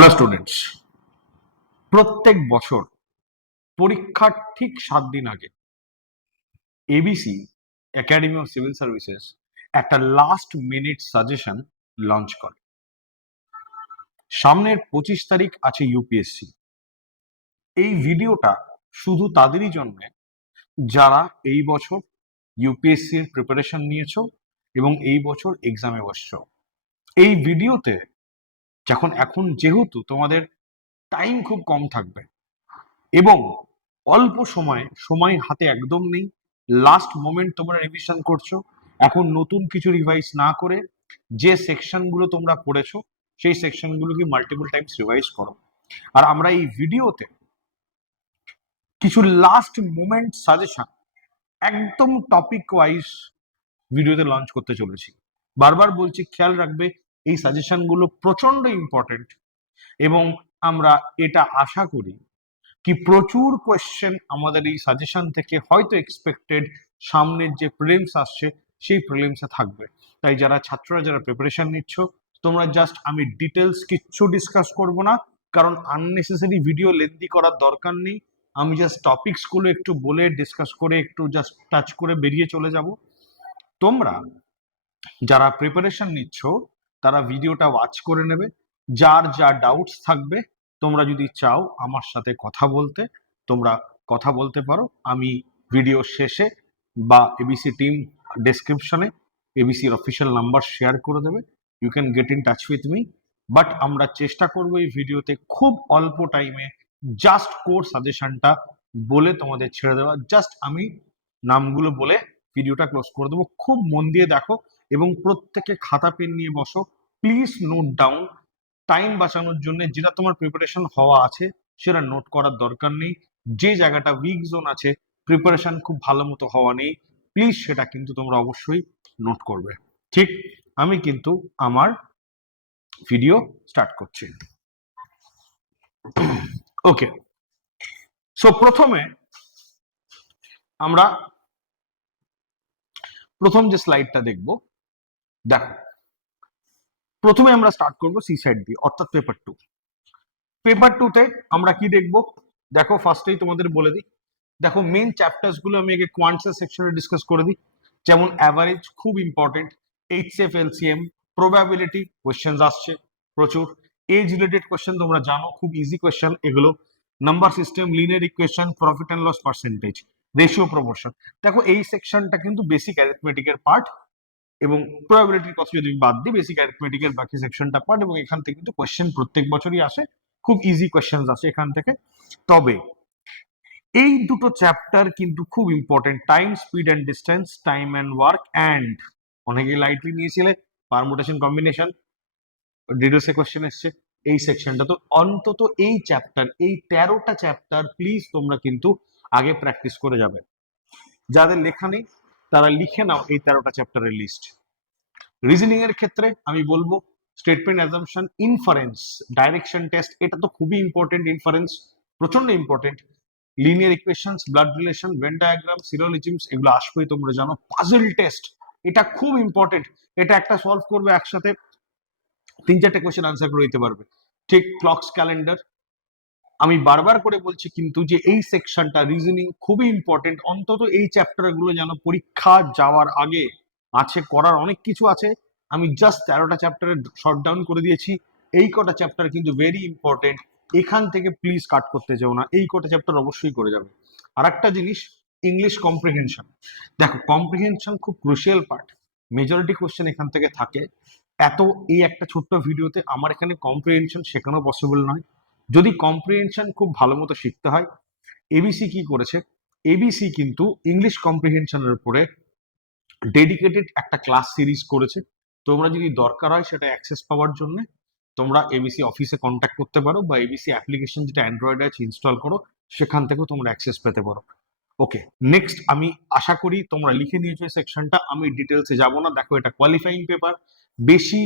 Hello students, প্রত্যেক বছর পরীক্ষার ঠিক 7 দিন আগে ABC academy of civil services একটা লাস্ট মিনিট সাজেশন লঞ্চ করে। সামনের 25 তারিখ আছে ইউপিএসসি। এই ভিডিওটা শুধু তাদেরই জন্য যারা এই বছর ইউপিএসসির প্রিপারেশন নিয়েছো এবং এই বছর এক্সামে বসছো। এই ভিডিওতে এখন যেহেতু তোমাদের টাইম খুব কম থাকবে এবং অল্প সময় হাতে একদম নেই, লাস্ট মোমেন্ট তোমরা রিভিশন করছো, এখন নতুন কিছু রিভাইজ না করে যে সেকশনগুলো তোমরা পড়েছো সেই সেকশনগুলোকে মাল্টিপল টাইমস রিভাইজ করো। আর আমরা এই ভিডিওতে কিছু লাস্ট মোমেন্ট সাজেশন একদম টপিক ওয়াইজ ভিডিওতে লঞ্চ করতে চলেছি। বারবার বলছি, খেয়াল রাখবে এই সাজেশনগুলো প্রচন্ড ইম্পর্টেন্ট এবং আমরা এটা আশা করি কি প্রচুর কোয়েশ্চেন আমাদের এই সাজেশন থেকে হয়তো এক্সপেক্টেড সামনের যে প্রিলিমস আসছে সেই প্রিলিমসে থাকবে। তাই ছাত্ররা যারা প্রিপারেশন নিচ্ছ, তোমরা জাস্ট, আমি ডিটেলস কিচ্ছু ডিসকাস করব না, কারণ আননেসেসারি ভিডিও লেন্দি করার দরকার নেই। আমি জাস্ট টপিকস গুলো একটু বলে ডিসকাস করে একটু জাস্ট টাচ করে বেরিয়ে চলে যাব। তোমরা যারা প্রিপারেশন নিচ্ছ তারা ভিডিওটা ওয়াচ করে নেবে। যার যা ডাউটস থাকবে, তোমরা যদি চাও আমার সাথে কথা বলতে, তোমরা কথা বলতে পারো। আমি ভিডিও শেষে বা এবিসি টিম ডেসক্রিপশনে এবিসির অফিসিয়াল নাম্বার শেয়ার করে দেবে, you can get in touch with me. But আমরা চেষ্টা করবো এই ভিডিওতে খুব অল্প টাইমে জাস্ট কোর সাজেশনটা বলে তোমাদের ছেড়ে দেওয়া। জাস্ট আমি নামগুলো বলে ভিডিওটা ক্লোজ করে দেবো। খুব মন দিয়ে দেখো এবং প্রত্যেকে খাতা পেন নিয়ে বসো। Please note down. টাইম বাঁচানোর জন্য যেটা তোমার প্রিপারেশন হওয়া আছে সেটা নোট করার দরকার নেই। যে জায়গাটা উইক জোন আছে, প্রিপারেশন খুব ভালো মতো হওয়া নেই, প্লিজ সেটা কিন্তু তোমরা অবশ্যই নোট করবে। ঠিক, আমি কিন্তু আমার ভিডিও স্টার্ট করছি। ওকে, সো প্রথমে আমরা প্রথম যে স্লাইডটা দেখবো, দেখো প্রথমে আমরা স্টার্ট করবো সি সাইড দিয়ে, অর্থাৎ পেপার 2। পেপার 2তে আমরা কি দেখবো, দেখো ফার্স্টেই তোমাদের বলে দিই। দেখো মেন চ্যাপ্টার্স গুলো আমি আগে কোয়ান্টস সেকশনে ডিসকাস করে দিই। যেমন অ্যাভারেজ খুব important, HCF LCM, probability question আসছে প্রচুর, এজ রিলেটেড কোয়েশ্চেন তোমরা জানো খুব ইজি কোয়েশ্চেন এগুলো, number system, linear equation, profit and loss percentage, ratio proportion. দেখো এই সেকশনটা কিন্তু বেসিক অ্যারিথমেটিকের পার্ট এবং প্রবাবিলিটির কথা যদি বাদ দিই, বেসিক অ্যারিথমেটিকের বাকি সেকশনটা পার্ট, এবং এখান থেকে কিন্তু কোয়েশ্চেন প্রত্যেক বছরই আসে, খুব ইজি কোয়েশ্চেন আসে এখান থেকে। তবে এই দুটো চ্যাপ্টার কিন্তু খুব important, time, speed and distance, time and work, and অনেকে লাইটলি নিয়েছিলে পারমুটেশন কম্বিনেশন, ডিডোসে কোয়েশ্চেন এসছে এই সেকশনটা। তো অন্তত এই চ্যাপ্টার, এই 13টা চ্যাপ্টার প্লিজ তোমরা কিন্তু আগে প্র্যাকটিস করে যাবে। যাদের লেখা নেই তারা লিখে নাও এই 13টা চ্যাপ্টারের লিস্ট। রিজনিং এর ক্ষেত্রে আমি বলবো statement assumption, inference, direction test, এটা তো খুবই ইম্পর্টেন্ট, ইনফারেন্স প্রচন্ড important, linear equations, blood relation, Venn diagram, syllogisms, এগুলো আসবেই তোমরা জানো। পাজল টেস্ট, এটা খুব ইম্পর্টেন্ট, এটা একটা সলভ করবে একসাথে 3-4টে কোয়েশ্চেন আনসার করে দিতে পারবে। ঠিক, ক্লকস ক্যালেন্ডার। আমি বারবার করে বলছি কিন্তু যে এই সেকশনটা রিজনিং খুবই ইম্পর্টেন্ট, অন্তত এই চ্যাপ্টার গুলো যেন পরীক্ষা যাওয়ার আগে আছে, করার অনেক কিছু আছে। আমি জাস্ট 13টা চ্যাপ্টারে শর্ট ডাউন করে দিয়েছি। এই কটা চ্যাপ্টার কিন্তু ভেরি ইম্পর্টেন্ট, এখান থেকে প্লিজ কাট করতে যেও না, এই কটা চ্যাপ্টার অবশ্যই করে যাবে। আর একটা জিনিস, ইংলিশ কম্প্রিহেনশন। দেখো কম্প্রিহেনশন খুব ক্রুশিয়াল পার্ট, মেজরিটি কোয়েশ্চেন এখান থেকে থাকে। এই একটা ছোট্ট ভিডিওতে আমার এখানে কম্প্রিহেনশন শেখানো পসিবল নয়। যদি কম্প্রিহেনশন খুব ভালো মতো শিখতে হয়, এবিসি কি করেছে, এবিসি কিন্তু ইংলিশ কম্প্রিহেনশনের উপরে ডেডিকেটেড একটা ক্লাস সিরিজ করেছে। তোমরা যদি দরকার হয় সেটা অ্যাক্সেস পাওয়ার জন্য তোমরা এবিসি অফিসে কন্ট্যাক্ট করতে পারো, বা এবিসি অ্যাপ্লিকেশন যেটা অ্যান্ড্রয়েড আছে ইনস্টল করো, সেখান থেকেও তোমরা অ্যাক্সেস পেতে পারো। ওকে, নেক্সট, আমি আশা করি তোমরা লিখে নিয়েছো এই সেকশনটা, আমি ডিটেলসে যাব না। দেখো এটা কোয়ালিফাইং পেপার, বেশি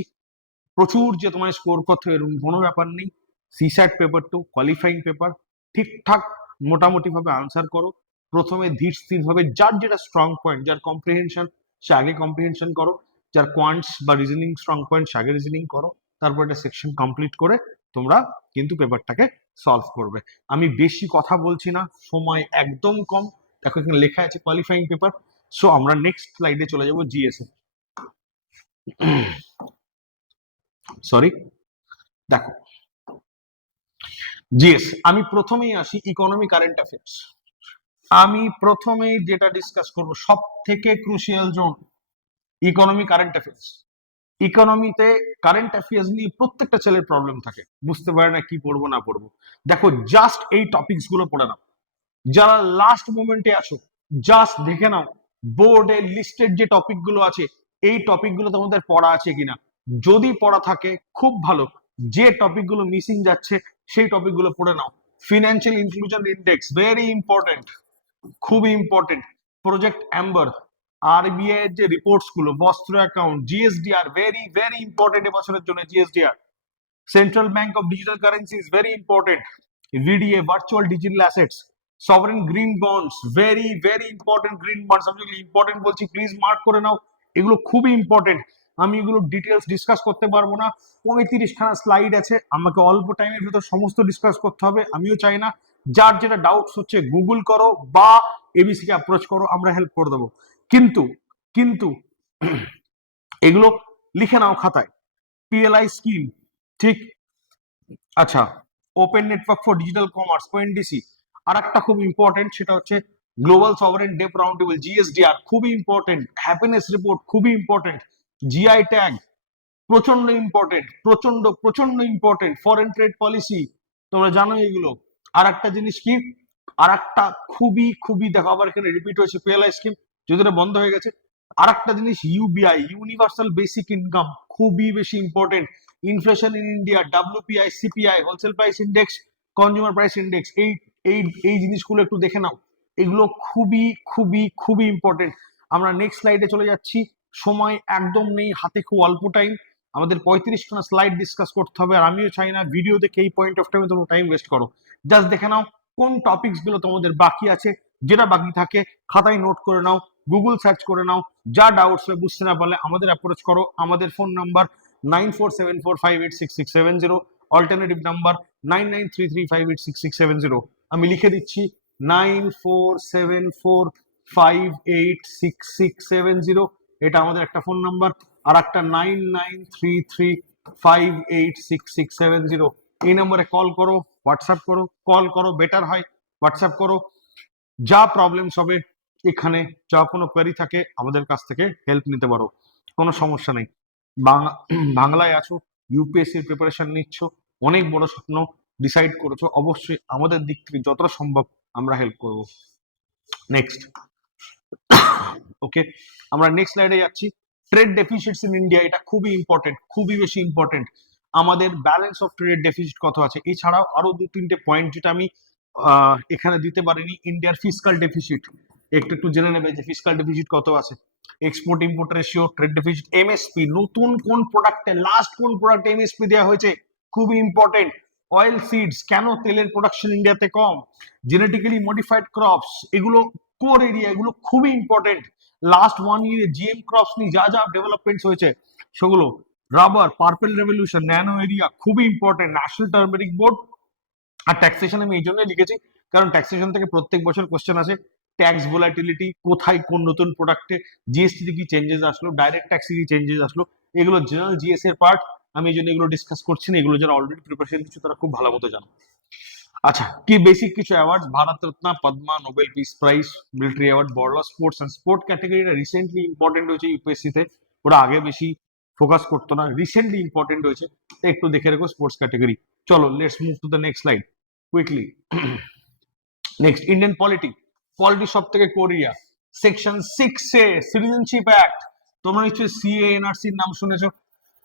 প্রচুর যে তোমার স্কোর করতে এরকম কোনো ব্যাপার নেই। সিস্যাট পেপার 2 কোয়ালিফাইং পেপার, ঠিকঠাক মোটামুটি ভাবে আনসার করো। প্রথমে ধীর স্থির ভাবে, যার যেটা স্ট্রং পয়েন্ট, যার কম্প্রিহেনশন সে আগে কম্প্রিহেনশন করো, যার কোয়ান্টস বা রিজনিং স্ট্রং পয়েন্ট সে আগে রিজনিং করো, তারপর একটা সেকশন কমপ্লিট করে তোমরা কিন্তু পেপারটাকে সলভ করবে। আমি বেশি কথা বলছি না, সময় একদম কম। দেখো এখানে লেখা আছে কোয়ালিফাইং পেপার। সো আমরা নেক্সট স্লাইডে চলে যাব, জিএস এ। সরি, দেখো জিএস, আমি প্রথমেই আসি ইকোনমি কারেন্ট অ্যাফেয়ার্স। আমি প্রথমেই যেটা ডিসকাস করব সব থেকে crucial zone, economy current affairs. ইকোনমিতে কারেন্ট অ্যাফেয়ার্স নিয়ে প্রত্যেকটা ছেলের প্রবলেম থাকে, বুঝতে পারে না কি পড়বো না পড়বো। দেখো জাস্ট এই টপিকস গুলো পড়ে নাও, যারা লাস্ট মোমেন্টে আছো জাস্ট দেখে নাও বোর্ডে লিস্টেড যে টপিক গুলো আছে এই টপিক গুলো তোমাদের পড়া আছে কিনা। যদি পড়া থাকে খুব ভালো, যে টপিক গুলো মিসিং যাচ্ছে সেই টপিক গুলো পড়ে নাও। Financial inclusion index very important, খুবই ইম্পর্টেন্ট। প্রজেক্ট অ্যাম্বার, আরবিআই এর যে রিপোর্টস গুলো, বস্ত্র account, GSDR very very important এবছরের জন্য। GSDR, central bank of digital currency is very important. VDA, virtual digital assets, sovereign green bonds very very important. Green bonds আমি যেগুলো important বলছি please mark করে নাও, এগুলো খুবই ইম্পর্টেন্ট। আমি এগুলো ডিটেলস ডিসকাস করতে পারবো না, 35খানা স্লাইড আছে, আমাকে অল্প টাইমের ভিতর সমস্ত ডিসকাস করতে হবে, আমিও চাই না। যার যেটা ডাউটস হচ্ছে গুগল করো বা এবিসি কে অ্যাপ্রোচ করো, আমরা হেল্প করে দেবো। কিন্তু কিন্তু এগুলো লিখে নাও খাতায়। পিএলআই স্কিম, ঠিক, আচ্ছা, open network for digital commerce, ONDC. আর একটা খুব ইম্পর্টেন্ট, সেটা হচ্ছে global sovereign debt round table, GSDR খুবই ইম্পর্টেন্ট। হ্যাপিনেস রিপোর্ট খুবই ইম্পর্টেন্ট। জিআই ট্যাগ প্রচন্ড ইম্পর্টেন্ট, প্রচন্ড প্রচন্ড ইম্পর্টেন্ট। ফরেন ট্রেড পলিসি, তোমরা জানো এগুলো। আর একটা জিনিস কি, আর একটা খুবই খুবই, দেখো আবার এখানে রিপিট হয়েছে পিএলআই স্কিম, যদি এটা বন্ধ হয়ে গেছে। আর একটা জিনিস ইউবিআই, ইউনিভার্সাল বেসিক ইনকাম, খুবই বেশি important. Inflation in India, WPI, CPI, wholesale price index, consumer price index, এই এই এই জিনিসগুলো একটু দেখে নাও, এগুলো খুবই খুবই খুবই ইম্পর্টেন্ট। আমরা নেক্সট স্লাইডে চলে যাচ্ছি, সময় একদম নেই, হাতে খুব অল্প টাইম, আমাদের 35খানা স্লাইড ডিসকাস করতে হবে। আর আমিও চাই না ভিডিও দেখে এই পয়েন্ট অফ টাইমে তোমরা টাইম ওয়েস্ট করো। জাস্ট দেখে নাও কোন টপিকস গুলো তোমাদের বাকি আছে, যেটা বাকি থাকে খাতায় নোট করে নাও, গুগল সার্চ করে নাও। যা ডাউটস হয় বুঝতে না পারলে আমাদের অ্যাপ্রোচ করো। আমাদের ফোন নাম্বার 9474586670, অল্টারনেটিভ নাম্বার 9933586670। আমি লিখে দিচ্ছি 9474586670, এটা আমাদের একটা ফোন নাম্বার। আর একটা 9933586670, এই নম্বরে কল করো, হোয়াটসঅ্যাপ করো, কল করো বেটার হয়, হোয়াটসঅ্যাপ করো। যা প্রবলেমস হবে এখানে, যা কোনো কোয়ারি থাকে আমাদের কাছ থেকে হেল্প নিতে পারো, কোনো সমস্যা নেই। বাংলায় আছো, ইউপিএসসির প্রিপারেশন নিচ্ছ, অনেক বড় স্বপ্ন ডিসাইড করেছো, অবশ্যই আমাদের দিক থেকে যতটা সম্ভব আমরা হেল্প করব। নেক্সট, ওকে, আমরা নেক্সট স্লাইডে যাচ্ছি। ট্রেড ডেফিসিটস ইন ইন্ডিয়া, এটা খুবই ইম্পর্টেন্ট, খুবই বেশি ইম্পর্টেন্ট। আমাদের ব্যালেন্স অফ ট্রেড ডেফিসিট কত আছে, এছাড়াও আরো 2-3টে পয়েন্ট যেটা আমি এখানে দিতে পারিনি। ইন্ডিয়ার ফিসকাল ডেফিসিট একটু একটু জেনে নেবে যে ফিসকাল ডেফিসিট কত আছে। Export import ratio, trade deficit, MSP, নতুন কোন প্রোডাক্টে, লাস্ট কোন প্রোডাক্টে এমএসপি দেওয়া হয়েছে, খুবই ইম্পর্টেন্ট। অয়েল সিডস, কেন তেলের প্রোডাকশন ইন্ডিয়াতে কম। জেনেটিক্যালি মডিফাইড ক্রপস, এগুলো কোর এরিয়া, এগুলো খুবই ইম্পর্টেন্ট। লাস্ট 1 ইয়ারে জিএম ক্রপস নিয়ে যা যা ডেভেলপমেন্টস হয়েছে সেগুলো। Rubber, purple revolution, nano urea খুবই ইম্পর্টেন্ট। National turmeric board. আর ট্যাক্সেশন আমি এই জন্যই লিখেছি কারণ ট্যাক্সেশন থেকে প্রত্যেক বছর কোশ্চেন আসে। ট্যাক্স ভোলাটিলিটি, কোথায় কোন নতুন প্রোডাক্টে জিএসটি তে কি চেঞ্জেস আসলো, ডাইরেক্ট ট্যাক্সে কি চেঞ্জেস আসলো, এগুলো জেনারেল জিএস এর পার্ট। আমি এই জন্য এগুলো ডিসকাস করছি না, এগুলো যারা অলরেডি প্রিপারেশন নিচ্ছে তারা খুব ভালো মতো জানো। আচ্ছা, কি বেসিক কিছু award, Bharat Ratna, Padma, Nobel peace prize, military award, বড়লা স্পোর্টস অ্যান্ড স্পোর্ট ক্যাটাগরিটা রিসেন্টলি ইম্পর্টেন্ট হয়েছে ইউপিএসসি তে, ওরা আগে বেশি ফোকাস করতো না, রিসেন্টলি ইম্পর্টেন্ট হয়েছে, একটু দেখে রেখো স্পোর্টস ক্যাটাগরি। চলো let's move to the next slide quickly. Next, Indian polity, polity সব থেকে Korea. Section 6A citizenship act, তোমরা নিশ্চয়ই সিএ এনআরসির নাম শুনেছো,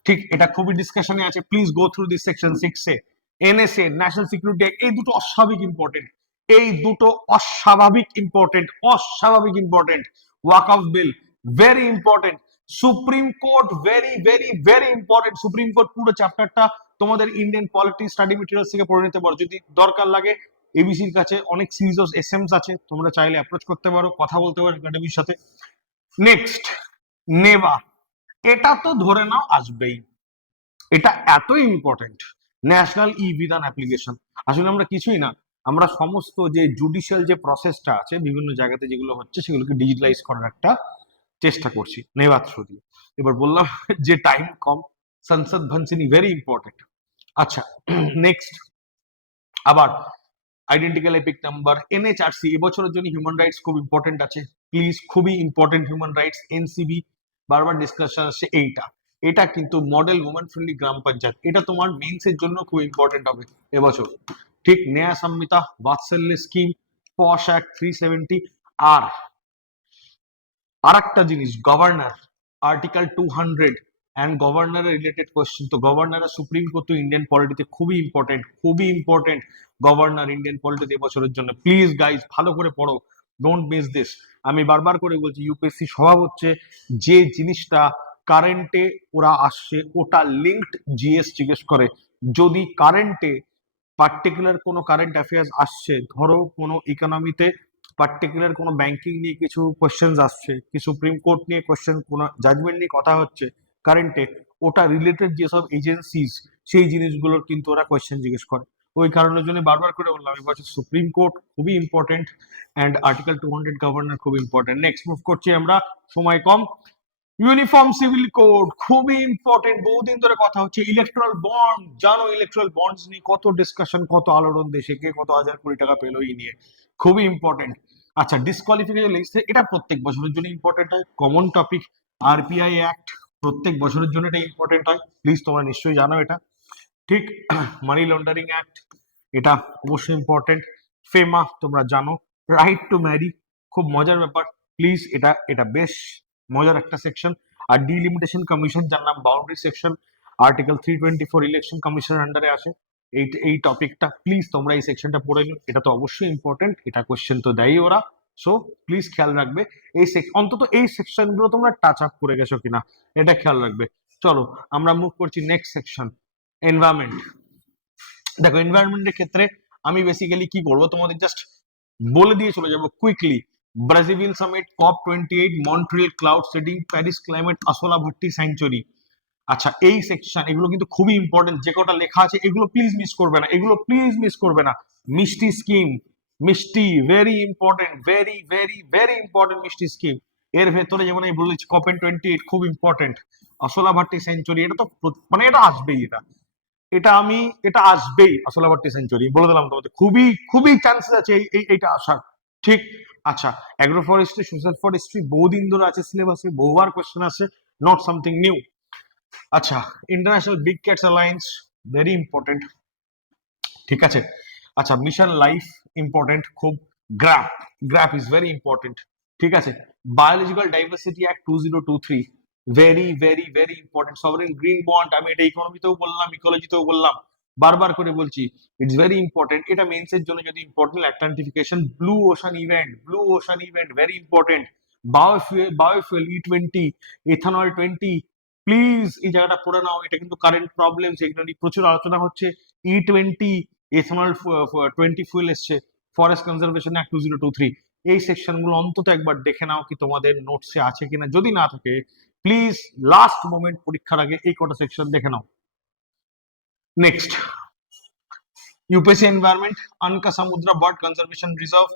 ঠিক, এটা খুবই ডিসকাশনে আছে, please go through this section 6A। NSA, national security act, এই দুটো অস্বাভাবিক ইম্পর্টেন্ট, এই দুটো অস্বাভাবিক ইম্পর্টেন্ট, অস্বাভাবিক important. Walkout bill very important. Supreme court very very very important. Supreme court পুরো চ্যাপ্টারটা তোমাদের ইন্ডিয়ান পলিটি স্টাডি মেটেরিয়ালস থেকে পড়ে নিতে পারো, যদি দরকার লাগে এবিসির কাছে অনেক সিরিজ অফ এসএমস আছে, তোমরা চাইলে অ্যাপ্রোচ করতে পারো, কথা বলতে পারো একাডেমির সাথে। নেক্সট, নেভা, এটা তো ধরে নাও আসবেই, এটা এত ইম্পর্টেন্ট ন্যাশনাল ই বিধান অ্যাপ্লিকেশন। আসলে আমরা কিছুই না, আমরা সমস্ত যে জুডিশিয়াল যে প্রসেসটা আছে বিভিন্ন জায়গাতে যেগুলো হচ্ছে সেগুলোকে ডিজিটালাইজ করার একটা চেষ্টা করছি নেওয়ার থ্রু দিয়ে। এবার বললাম যে টাইম কম, সংসদ ভানসিনী ভেরি ইম্পর্টেন্ট। আচ্ছা, নেক্সট আবার আইডেন্টিক্যাল এপিক নাম্বার, এনএচআরসি এবছরের জন্য হিউম্যান রাইটস খুব ইম্পর্টেন্ট আছে, প্লিজ খুবই ইম্পর্টেন্ট হিউম্যান রাইটস। এনসিবি বারবার ডিসকাশন আসছে এইটা, এটা কিন্তু মডেল ওমেন ফ্রেন্ডলি গ্রাম পঞ্চায়েত, এটা তোমার মেন্স এর জন্য খুব ইম্পর্টেন্ট হবে এবছর। ঠিক, ন্যায় সংহিতা, বাৎসল্য স্কিম, পশ অ্যাক্ট 370, আর আরেকটা জিনিস গভর্নর, আর্টিকেল 200 অ্যান্ড গভর্নরের রিলেটেড কোয়েশ্চেন। তো গভর্নর সুপ্রিম কোর্ট তো ইন্ডিয়ান পলিটিতে খুবই ইম্পর্টেন্ট, খুবই ইম্পর্টেন্ট গভর্নর ইন্ডিয়ান পলিটিতে এবছরের জন্য। প্লিজ গাইজ ভালো করে পড়ো, ডোন্ট মিস দিস। আমি বারবার করে বলছি ইউপিএসসি স্বভাব হচ্ছে যে জিনিসটা কারেন্টে ওরা আসছে ওটা লিঙ্কড জিএস জিজ্ঞেস করে। যদি কারেন্টে পার্টিকুলার কোনো কারেন্ট অ্যাফেয়ার্স আসছে, ধরো কোনো ইকোনমিতে পার্টিকুলার কোনো ব্যাংকিং নিয়ে কিছু কোয়েশ্চেন আসছে, কি সুপ্রিম কোর্ট নিয়ে কোয়েশ্চেন, কোনো জাজমেন্ট নিয়ে কথা হচ্ছে কারেন্টে, ওটা রিলেটেড যেসব এজেন্সিজ সেই জিনিসগুলোর কিন্তু ওরা কোয়েশ্চেন জিজ্ঞেস করে। ওই কারণের জন্য বারবার করে বললাম এবছর সুপ্রিম কোর্ট খুবই ইম্পর্টেন্ট অ্যান্ড আর্টিকেল 200 গভর্নর খুব ইম্পর্টেন্ট। নেক্সট মুভ করছি আমরা, সময় কম। ইউনিফর্ম সিভিল কোড খুবই ইম্পর্টেন্ট, বহুদিন ধরে কথা হচ্ছে। ইলেকট্রাল বন্ড, জানো ইলেকট্রাল বন্ডস নিয়ে কত ডিসকাশন, কত আলোড়ন, দেশে কে কত হাজার কোটি টাকা পেলো এই নিয়ে, খুবই ইম্পর্টেন্ট। আচ্ছা, ডিসকোয়ালিফিকেশন লিস্ট, এটা প্রত্যেক বছরের জন্য ইম্পর্টেন্ট হয়, কমন টপিক। আরপিআই অ্যাক্ট প্রত্যেক বছরের জন্য এটা ইম্পর্টেন্ট হয়, প্লিজ তোমরা নিশ্চয়ই জানো এটা। ঠিক, মানি লন্ডারিং অ্যাক্ট, এটা অবশ্যই ইম্পর্টেন্ট। ফেমা তোমরা জানো, রাইট টু ম্যারি খুব মজার ব্যাপার, প্লিজ এটা এটা বেশ মজার একটা সেকশন। আর ডিলিমিটেশন কমিশন, যার নাম বাউন্ডারি সেকশন, আর্টিকেল 324 ইলেকশন কমিশনের আন্ডারে আসে। এই টপিকটা প্লিজ তোমরা এই সেকশনটা পড়ে নিও, এটা তো অবশ্যই ইম্পর্টেন্ট, এটা কোশ্চেন তো দেয় ওরা, সো প্লিজ খেয়াল রাখবে এই অন্তত এই সেকশনগুলো তোমরা টাচ আপ করে গেছো কিনা এটা খেয়াল রাখবে। চলো আমরা মুভ করছি নেক্সট সেকশন, এনভায়রনমেন্ট। দেখো এনভায়রনমেন্টের ক্ষেত্রে আমি বেসিক্যালি কি করবো তোমাদের জাস্ট বলে দিয়ে চলে যাবো quickly. Brazil summit, COP28, Montreal cloud setting, Paris climate, Asola Bhatti sanctuary. আচ্ছা, এই সেকশন এগুলো কিন্তু খুবই ইম্পর্টেন্ট, যে কটা লেখা আছে এগুলো প্লিজ মিস করবে না, এগুলো প্লিজ মিস করবে না। মিষ্টি স্কিম, মিষ্টি very important, very very very important মিষ্টি স্কিম। এর ভেতরে যেমন আমি বলেছি COP28 খুব ইম্পর্টেন্ট, আসোলা ভাট্টি সেঞ্চুরি, এটা তো মানে এটা আসবেই, এটা আসবেই আসোলাভাট্টি সেঞ্চুরি, বলে দিলাম তোমাদের, খুবই খুবই চান্সেস আছে এইটা আসার। ঠিক, আচ্ছা, অ্যাগ্রো ফরেস্ট্রি, সোশ্যাল ফরেস্ট্রি বহুদিন ধরে আছে সিলেবাসে, বহুবার কোয়েশ্চেন আছে, নট সামথিং নিউ। আচ্ছা, international big cats alliance very important, ঠিক আছে। আচ্ছা, মিশন লাইফ ইম্পর্টেন্ট খুব। GRAP, GRAP is very important, ঠিক আছে। Biological diversity act 2023 very very very important. Sovereign green bond, আমি এটা ইকোনমিতেও বললাম ইকোলজিতেও বললাম, বারবার করে বলছি ইটস ভেরি ইম্পর্টেন্ট। এটা মেন্স এর জন্য যদি important, Atlantification, blue ocean event, blue ocean event very important. Biofuel E20, ethanol 20, please এই জায়গাটা পড়ে নাও, এটা কিন্তু কারেন্ট প্রবলেম, এগুলো নিয়ে প্রচুর আলোচনা হচ্ছে। E20, এথানল 20 ফুয়েল এসছে, ফরেস্ট কনজারভেশন অ্যাক্ট 2023, এই সেকশন গুলো অন্তত একবার দেখে নাও কি তোমাদের নোটসে আছে কিনা, যদি না থাকে প্লিজ লাস্ট মোমেন্ট পরীক্ষার আগে এই কটা সেকশন দেখে নাও। Next, UPSC environment, Ankasamudra bird conservation reserve,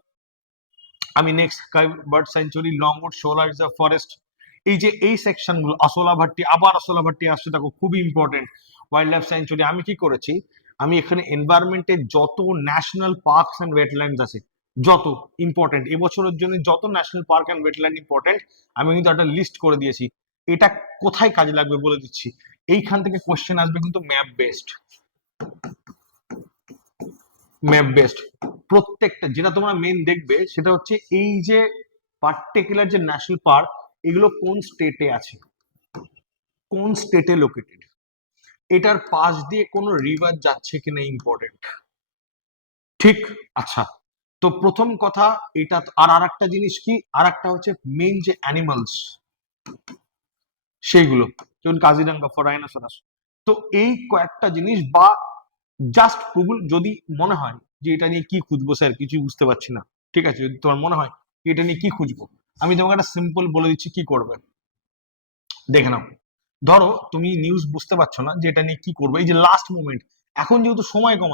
আমি next bird sanctuary, Longwood Shola reserve forest, এই যে এই সেকশন গুলো, আসোলা ভাট্টি, আবার আসোলা ভাট্টি আসছে দেখো, খুবই ইম্পর্টেন্ট। ওয়াইল্ড লাইফ সেঞ্চুরি, আমি কি করেছি, আমি এখানে এনভায়রনমেন্টের যত ন্যাশনাল পার্কস এন্ড ওয়েটল্যান্ডস আছে, যত ইম্পর্টেন্ট এবছরের জন্য যত national park and wetland important, আমি কিন্তু একটা লিস্ট করে দিয়েছি। এটা কোথায় কাজে লাগবে বলে দিচ্ছি, এইখান থেকে কোশ্চেন আসবে কিন্তু ম্যাপ বেসড, ম্যাপ বেসড প্রত্যেকটা। যেটা তোমরা মেন দেখবে সেটা হচ্ছে এই যে পার্টিকুলার যে ন্যাশনাল পার্ক, এগুলো কোন স্টেটে আছে, কোন স্টেটে লোকেটেড, এটার পাশ দিয়ে কোনো রিভার যাচ্ছে কিনা ইম্পর্টেন্ট, ঠিক। আচ্ছা, তো প্রথম কথা এটা। আর একটা জিনিস কি, আর একটা হচ্ছে মেইন যে অ্যানিমালস সেইগুলো, যেমন কাজিরাঙ্গা ফর রাইনোসরাস। তো এই কয়েকটা জিনিস, বা জাস্ট গুগল, যদি মনে হয় যে এটা নিয়ে কি খুঁজবো স্যার কিছুই বুঝতে পারছি না, ঠিক আছে, যদি তোমার মনে হয় এটা নিয়ে কি খুঁজবো, আমি তোমাকে একটা সিম্পল বলে দিচ্ছি কি করবে, দেখে নাও। ধরো তুমি নিউজ বুঝতে পারছো না যে এটা নিয়ে কি করবো, এই যে লাস্ট মোমেন্ট, এখন যেহেতু সময় কম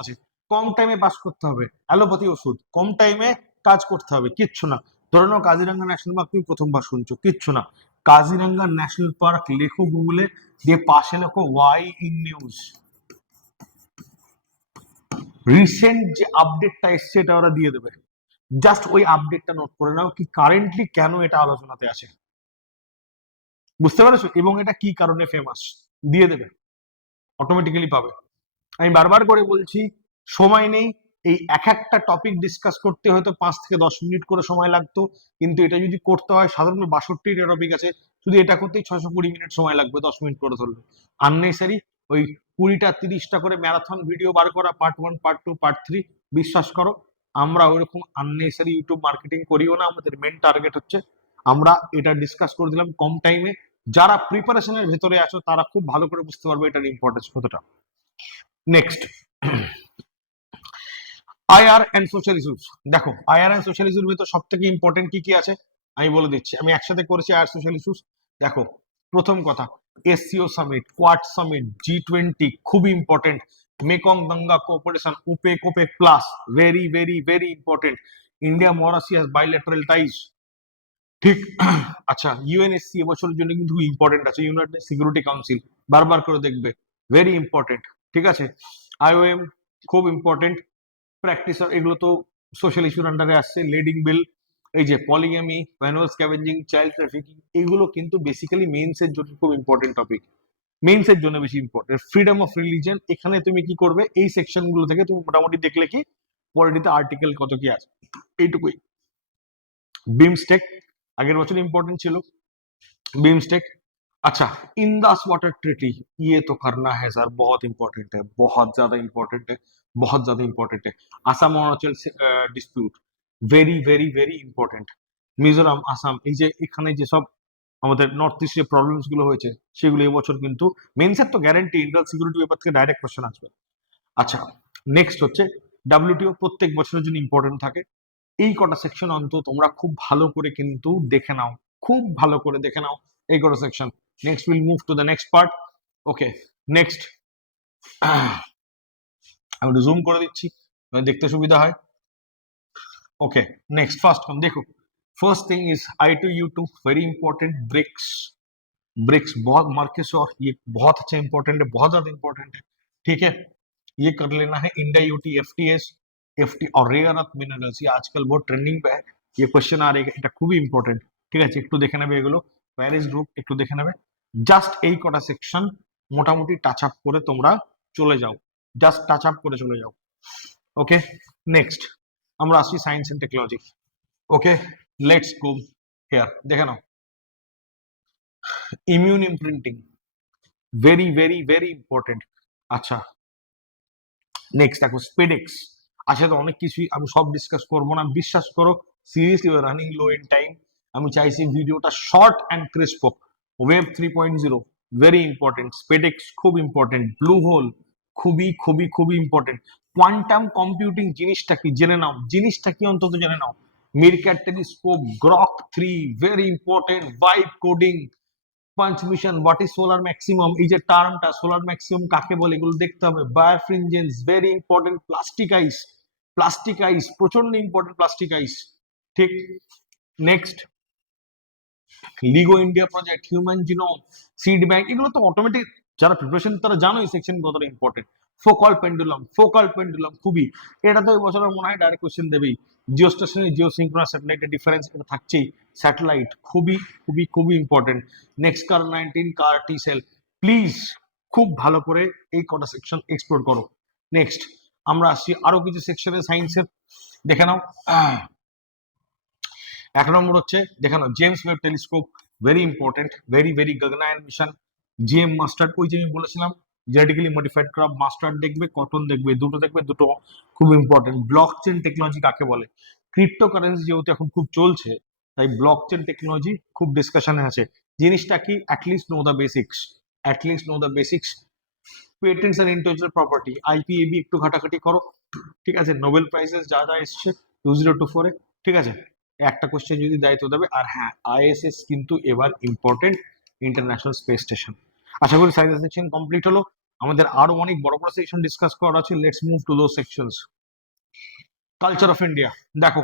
আছে, কম টাইমে পাস করতে হবে, অ্যালোপ্যাথি ওষুধ কম টাইমে কাজ করতে হবে, কিচ্ছু না। ধরে নাও কাজিরাঙ্গা ন্যাশনাল পার্ক তুমি প্রথমবার শুনছো, কিচ্ছু না। কাজিরাঙ্গা ন্যাশনাল পার্ক লেখো গুগলে, দিয়ে পাশে লেখো ওয়াই ইন নিউজ, রিসেন্ট যে আপডেটটা এসছে এটা ওরা দিয়ে দেবে। জাস্ট ওই আপডেটটা নোট করে নাও কি কারেন্টলি কেন এটা আলোচনাতে আছে, বুঝতে পারছো, এবং এটা কি কারণে ফেমাস, দিয়ে দেবে, অটোমেটিক্যালি পাবে। আমি বারবার করে বলছি, সময় নেই। এই এক একটা টপিক ডিসকাস করতে হয়তো 5 থেকে 10 মিনিট করে সময় লাগতো, কিন্তু এটা যদি করতে হয়, সাধারণত 62টা টপিক আছে, শুধু এটা করতেই 620 মিনিট সময় লাগবে, 10 মিনিট করে ধরলে। আননেসারি ওই 20টা 30টা করে ম্যারাথন ভিডিও বার করা, পার্ট 1 পার্ট 2 পার্ট 3, বিশ্বাস করো আমরা ওইরকম আননেসারি ইউটিউব মার্কেটিং করিও না। আমাদের মেন টার্গেট হচ্ছে আমরা এটা ডিসকাস করে দিলাম কম টাইমে, যারা প্রিপারেশনের ভেতরে আছো তারা খুব ভালো করে বুঝতে পারবে এটার ইম্পর্টেন্স কতটা। Next, IR and social issues. দেখো আইআর এন্ড সোশ্যাল ইস্যুর ভিতর সব থেকে ইম্পর্টেন্ট কি কি আছে আমি বলে দিচ্ছি, আমি একসাথে করেছি আইআর সোশ্যাল ইস্যুস। দেখো প্রথম কথা, SCO summit, quad summit, G20 খুবই important, Mekong Ganga cooperation, OPEC OPEC plus very very very important, India Mauritius bilateral ties, ঠিক। আচ্ছা, ইউএনএসসি এবছরের জন্য কিন্তু ইম্পর্টেন্ট আছে, ইউনাইটেড সিকিউরিটি কাউন্সিল, বারবার করে দেখবে, ভেরি ইম্পর্টেন্ট, ঠিক আছে। আইওএম খুব ইম্পর্টেন্ট, প্র্যাকটিস এগুলো তো সোশ্যাল ইস্যুর আন্ডারে আসছে, লিডিং বিল, এই যে polygamy, manual scavenging, child trafficking, এগুলো কিন্তু বেসিক্যালি মেইনস এর জন্য খুব ইম্পর্টেন্ট টপিক, মেইনস এর জন্য বেশি ইম্পর্টেন্ট। ফ্রিডম অফ রিলিজিয়ন, এখানে তুমি কি করবে, এই সেকশন গুলো থেকে তুমি মোটামুটি দেখলে কি পলিটিতে আর্টিকেল কত কি আছে, এইটুকুই। বিমস্টেক আগের বছর इम्पोर्टेंट ছিল, बिम्स्टेक। अच्छा, इंदास वाटर ट्रीटी, ये तो करना है सर, बहुत इंपॉर्टेंट है, बहुत ज्यादा इंपॉर्टेंट है, बहुत ज्यादा इंपॉर्टेंट है। Assam Arunachal dispute, very very very important. Mizoram Assam, এই যে এখানে যে সব আমাদের নর্থ ইস্টে প্রবলেমস গুলো হয়েছে, সেগুলো এবছর কিন্তু মেন্সের তো গ্যারান্টি, ইন্টারনাল সিকিউরিটি পেপার থেকে ডাইরেক্ট কোশ্চেন আসবে। আচ্ছা, নেক্সট হচ্ছে ডাব্লিউটিও, প্রত্যেক বছরের জন্য ইম্পর্টেন্ট থাকে। এই কটা সেকশন অন্তত তোমরা খুব ভালো করে কিন্তু দেখে নাও, খুব ভালো করে দেখে নাও এই কটা section. Next will move to the next part. Okay, next আমি একটু জুম করে দিচ্ছি দেখতে সুবিধা হয়। ओके, नेक्स्ट फर्स्ट हम देखो, first thing is I2U2, very important. BRICS, BRICS बहुत मार्केट और ये बहुत अच्छा इंपॉर्टेंट है, बहुत ज्यादा इंपॉर्टेंट है, ठीक है। ये कर लेना है। इंडिया यूटी, एफटीएस, एफटी और रेयर अर्थ मिनारेल्स, ये आजकल बहुत ट्रेंडिंग पे है, ये क्वेश्चन आ रहे हैं, এটা খুবই ইম্পর্টেন্ট, ঠিক আছে। একটু দেখে নেবে এগুলো, প্যারিস গ্রুপ একটু দেখে নেবে। জাস্ট এই কটা সেকশন মোটামুটি টাচ আপ করে তোমরা চলে যাও, জাস্ট টাচ আপ করে চলে যাও। ওকে, নেক্সট আমরা আসি science and technology. Okay, let's go here, দেখে নাও। Immune imprinting, very very very important. আচ্ছা, নেক্সট দেখো স্পেডেক্স। আচ্ছা, তো অনেক কিছুই আমি সব ডিসকাস করবো না, বিশ্বাস করো, seriously running low in time. আমি চাইছি ভিডিওটা শর্ট অ্যান্ড ক্রিস্প হোক। ওয়েব 3.0 ভেরি ইম্পর্টেন্ট, স্পেডেক্স খুব ইম্পর্টেন্ট, ব্লু হোল খুবই খুবই খুবই ইম্পর্টেন্ট। কোয়ান্টাম কম্পিউটিং জিনিসটা কি জেনে নাও, জিনিসটা কি অন্তত জেনে নাও। MeerKAT telescope, Grok 3 very important, vibe coding, PUNCH mission, what is solar maximum, এই যে টার্মটা সোলার ম্যাক্সিমাম কাকে বলে এগুলো দেখতে হবে। Birefringence very important, plastic ice, plastic ice প্রচন্ড ইম্পর্টেন্ট, প্লাস্টিক আইস, ঠিক। Next LIGO India project, human genome, seed bank, এগুলো তো অটোমেটিক যারা প্রিপারেশন তারা জানো এই সেকশন কতটা important. Focal pendulum, focal pendulum খুবই, এটা তো এই বছরের মনে হয় ডাইরেক্ট কোশ্চেন দেবেই। জিওস্টেশনারি, জিওসিনক্রোনাস স্যাটেলাইটের ডিফারেন্স এটা থাকছেই, স্যাটেলাইট খুবই খুবই খুবই important. Next car 19 car T sell, please খুব ভালো করে এই কটা সেকশন এক্সপ্লোর করো। নেক্সট আমরা আসছি আরো কিছু সেকশনে সায়েন্সের, দেখে নাও। এক নম্বর হচ্ছে দেখে নাও James Webb telescope, very important, very very Gaganyaan mission. GM mustard, ওই যে আমি বলেছিলাম জেনেটিক্যালি মডিফাইড ক্রপ, মাস্টার্ড দেখবে, কটন দেখবে, দুটো দেখবে, দুটো খুব ইম্পর্টেন্ট। ব্লক চেন টেকনোলজি কাকে বলে, ক্রিপ্টোকারেন্সি যেহেতু এখন খুব চলছে, তাই ব্লক চেন টেকনোলজি খুব ডিসকাশনে আছে। জিনিসটা কি, at least know the basics, at least know the basics. Patents and intellectual property, IPAB একটু ঘাটাঘাটি করো, ঠিক আছে। নোবেল প্রাইজেস যা যা এসছে 2024-এ, ঠিক আছে, একটা কোশ্চেন যদি দেয় তো দেবে। আর হ্যাঁ, আইএসএস কিন্তু এবার ইম্পর্টেন্ট, ইন্টারন্যাশনাল স্পেস স্টেশন। আশা করি সায়েন্স সেকশন কমপ্লিট হলো। আমাদের আরো অনেক বড় বড় সেকশন ডিসকাস করা আছে, let's move to those sections. Culture of India, দেখো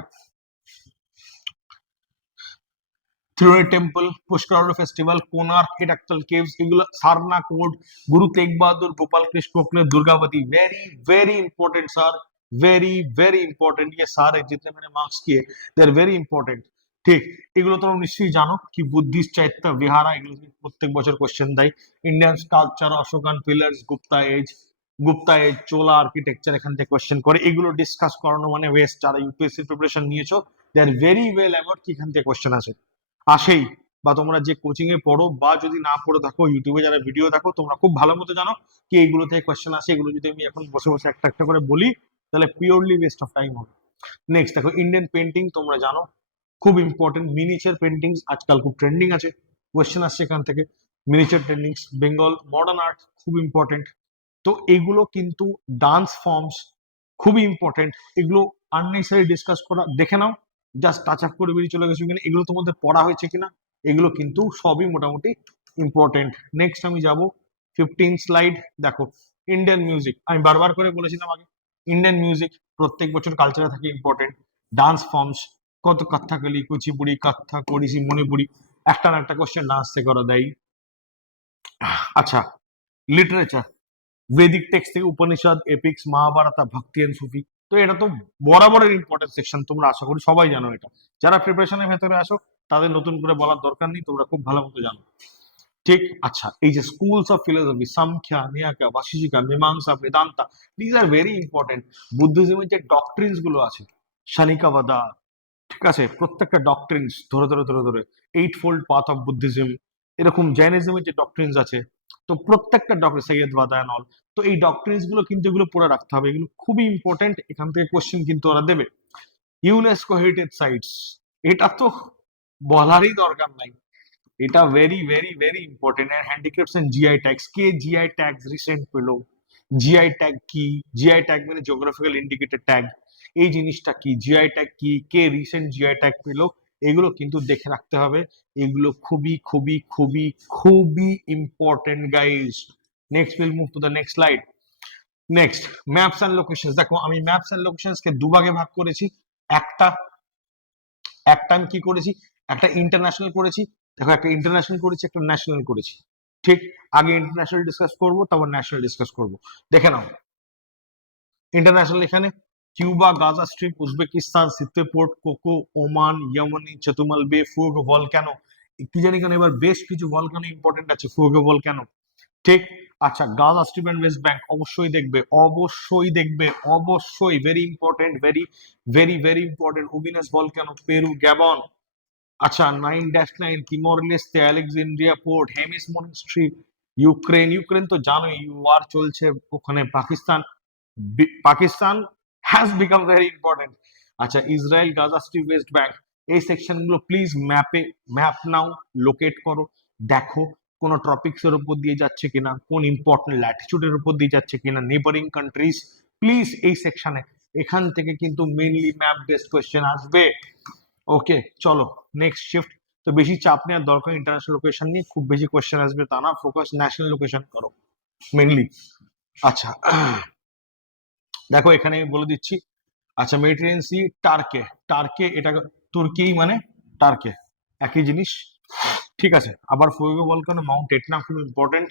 থিরুনি টেম্পল, পুষ্কর ফেস্টিভ্যাল, কোনার্ক হিডাকচাল কেভস, এগুলো Sarna code, Guru Tegh Bahadur, Gopal Krishna Gokhale, Durgavati, very very important sir, very very important. ये सारे जितने मैंने मार्क्स किए दे आर वेरी इंपॉर्टेंट। ঠিক, এগুলো তোমরা নিশ্চয়ই জানো কি বুদ্ধিস্ট চৈত্য বিহারা, এগুলো প্রত্যেক বছর কোশ্চেন দেয়। Indian sculpture, Ashokan pillars, Gupta age Chola architecture, এখান থেকে কোশ্চেন করে। এগুলো ডিসকাস করানো মানে ওয়েস্ট। যারা ইউপিএসসি প্রিপারেশন নিয়েছো দে আর ভেরি ওয়েল অ্যাওয়ার্ড কি এখান থেকে কোশ্চেন আসে আসেই। বা তোমরা যে কোচিং এ পড়ো বা যদি না পড়ে থাকো, ইউটিউবে যারা ভিডিও দেখো, তোমরা খুব ভালো মতো জানো কি এইগুলো থেকে কোশ্চেন আসে। এগুলো যদি আমি এখন বসে বসে একটা একটা করে বলি তাহলে পিওরলি ওয়েস্ট অফ টাইম হবে। নেক্সট দেখো ইন্ডিয়ান পেন্টিং, তোমরা জানো খুব ইম্পর্টেন্ট। মিনিচার পেন্টিং আজকাল খুব ট্রেন্ডিং আছে, কোশ্চেন আসছে এখান থেকে। Miniature paintings, Bengal modern art খুব ইম্পর্টেন্ট। তো এগুলো কিন্তু ডান্স ফর্মস খুবই ইম্পর্টেন্ট। এগুলো আননেসারি ডিসকাস করা, দেখে নাও, জাস্ট টাচ আপ করে বেরিয়ে চলে গেছো কিনা, এগুলো তোমাদের পড়া হয়েছে কিনা, এগুলো কিন্তু সবই মোটামুটি ইম্পর্টেন্ট। নেক্সট আমি যাব 15 স্লাইড। দেখো ইন্ডিয়ান মিউজিক, আমি বারবার করে বলেছিলাম আগে, ইন্ডিয়ান মিউজিক প্রত্যেক বছর কালচারে থাকে ইম্পর্টেন্ট। ডান্স ফর্মস, কত কথাকলি, কুচিপুড়ি, কথা, ওড়িশি, মণিপুরি, একটা না একটা কোশ্চেন ডান্স থেকে করা দেয়। আচ্ছা, লিটারেচার, वैदिक टेक्स्ट থেকে উপনিষদ, এপিক্স, মহাভারত, ভক্তি এন্ড সুফি। তো এটা তো বরাবরের ইম্পর্টেন্ট সেকশন, তোমরা আশা করি সবাই জানো এটা। যারা প্রিপারেশনের ভেতরে আসো তাদের নতুন করে বলার দরকার নেই, তোমরা খুব ভালো মতো জানো। ঠিক, আচ্ছা, এই যে schools of philosophy, Samkhya, Nyaya, Vaisheshika, Mimamsa, Vedanta, these are very important. বুদ্ধিজমের যে ডক্ট্রিনস গুলো আছে, শানিকাবাদা, ঠিক আছে, প্রত্যেকটা ডক্ট্রিনস ধরে ধরে ধরে ধরে, eight fold path of Buddhism, এরকম জৈনিজমের যে ডক্ট্রিনস আছে, তো প্রত্যেকটা ডক্টর সৈয়দবাদা এন্ড অল, তো এই ডক্ট্রিনস গুলো কিন্তু এগুলো পড়ে রাখতে হবে, এগুলো খুবই ইম্পর্টেন্ট। এখান থেকে কোশ্চেন কিন্তু ওরা দেবে। ইউনেস্কো হেরিটেজ সাইটস, এটা তো বলারই দরকার নাই, এটা very very very important. And handicrafts and GI tags, কে জিআই ট্যাগস রিসেন্ট পেলো, জিআই ট্যাগ কি? জিআই ট্যাগ মানে জিওগ্রাফিক্যাল ইন্ডিকেটর ট্যাগ, এই জিনিসটা কি? জিআই ট্যাগ কি? কে রিসেন্ট জিআই ট্যাগ পেলো? এগুলো কিন্তু দেখে রাখতে হবে, এগুলো খুবই খুবই খুবই খুবই important guys. Next will move to the next slide. Next maps and locations. দেখো আমি ম্যাপস এন্ড লোকেশনস কে দুভাগে ভাগ করেছি। একটা একটা আমি কি করেছি, একটা ইন্টারন্যাশনাল করেছি। দেখো একটা ইন্টারন্যাশনাল করেছি, একটা ন্যাশনাল করেছি। ঠিক, আগে ইন্টারন্যাশনাল ডিসকাস করবো, তারপর ন্যাশনাল ডিসকাস করবো। দেখে নাও ইন্টারন্যাশনাল এখানে কিউবা, গাজা স্ট্রিপ, উজবেকিস্তান, সিতে পোর্ট, কোকো, ওমান, ইয়েমেনি, চেতুমাল বে, ফুগো ভলক্যানো। কি জানি কেন এবার বেশ কিছু ভলক্যানো ইম্পর্টেন্ট আছে, ফুগো ভলক্যানো। ঠিক, আচ্ছা, Gaza strip and West Bank অবশ্যই দেখবে, অবশ্যই দেখবে, অবশ্যই, very important, very very very important. Ubinas volcano, Peru, Gabon. আচ্ছা, 9-9 Timor Leste, Alexandria port, Hemis monastery, Ukraine. Ukraine তো জানোই ওয়ার চলছে ওখানে। Pakistan, Pakistan has become very important. আচ্ছা, Israel, Gaza strip, West Bank, এই সেকশন গুলো প্লিজ ম্যাপ নাও, লোকেট করো, দেখো কোন টপিক্স এর উপর দিয়ে যাচ্ছে কিনা, কোন ইম্পর্টেন্ট ল্যাটিটিউডের উপর দিয়ে যাচ্ছে কিনা, নেবারিং কান্ট্রিজ, প্লিজ এই সেকশনে। এখান থেকে কিন্তু মেইনলি ম্যাপ বেসড কোয়েশ্চেন আসবে। ওকে, চলো নেক্সট শিফট। তো বেশি চাপ নেওয়ার দরকার, ইন্টারন্যাশনাল লোকেশন নিয়ে খুব বেশি কোয়েশ্চেন আসবে তা না, ফোকাস ন্যাশনাল লোকেশন করো মেইনলি। আচ্ছা, দেখো এখানে আমি বলে দিচ্ছি। আচ্ছা, মেডিটেরিয়ান সি, টার্কে, টার্কে এটা তুর্কি মানে টার্কে, একই জিনিস। ঠিক আছে, আবার ফুয়েগো ভলকানো, মাউন্ট এটনা খুব important,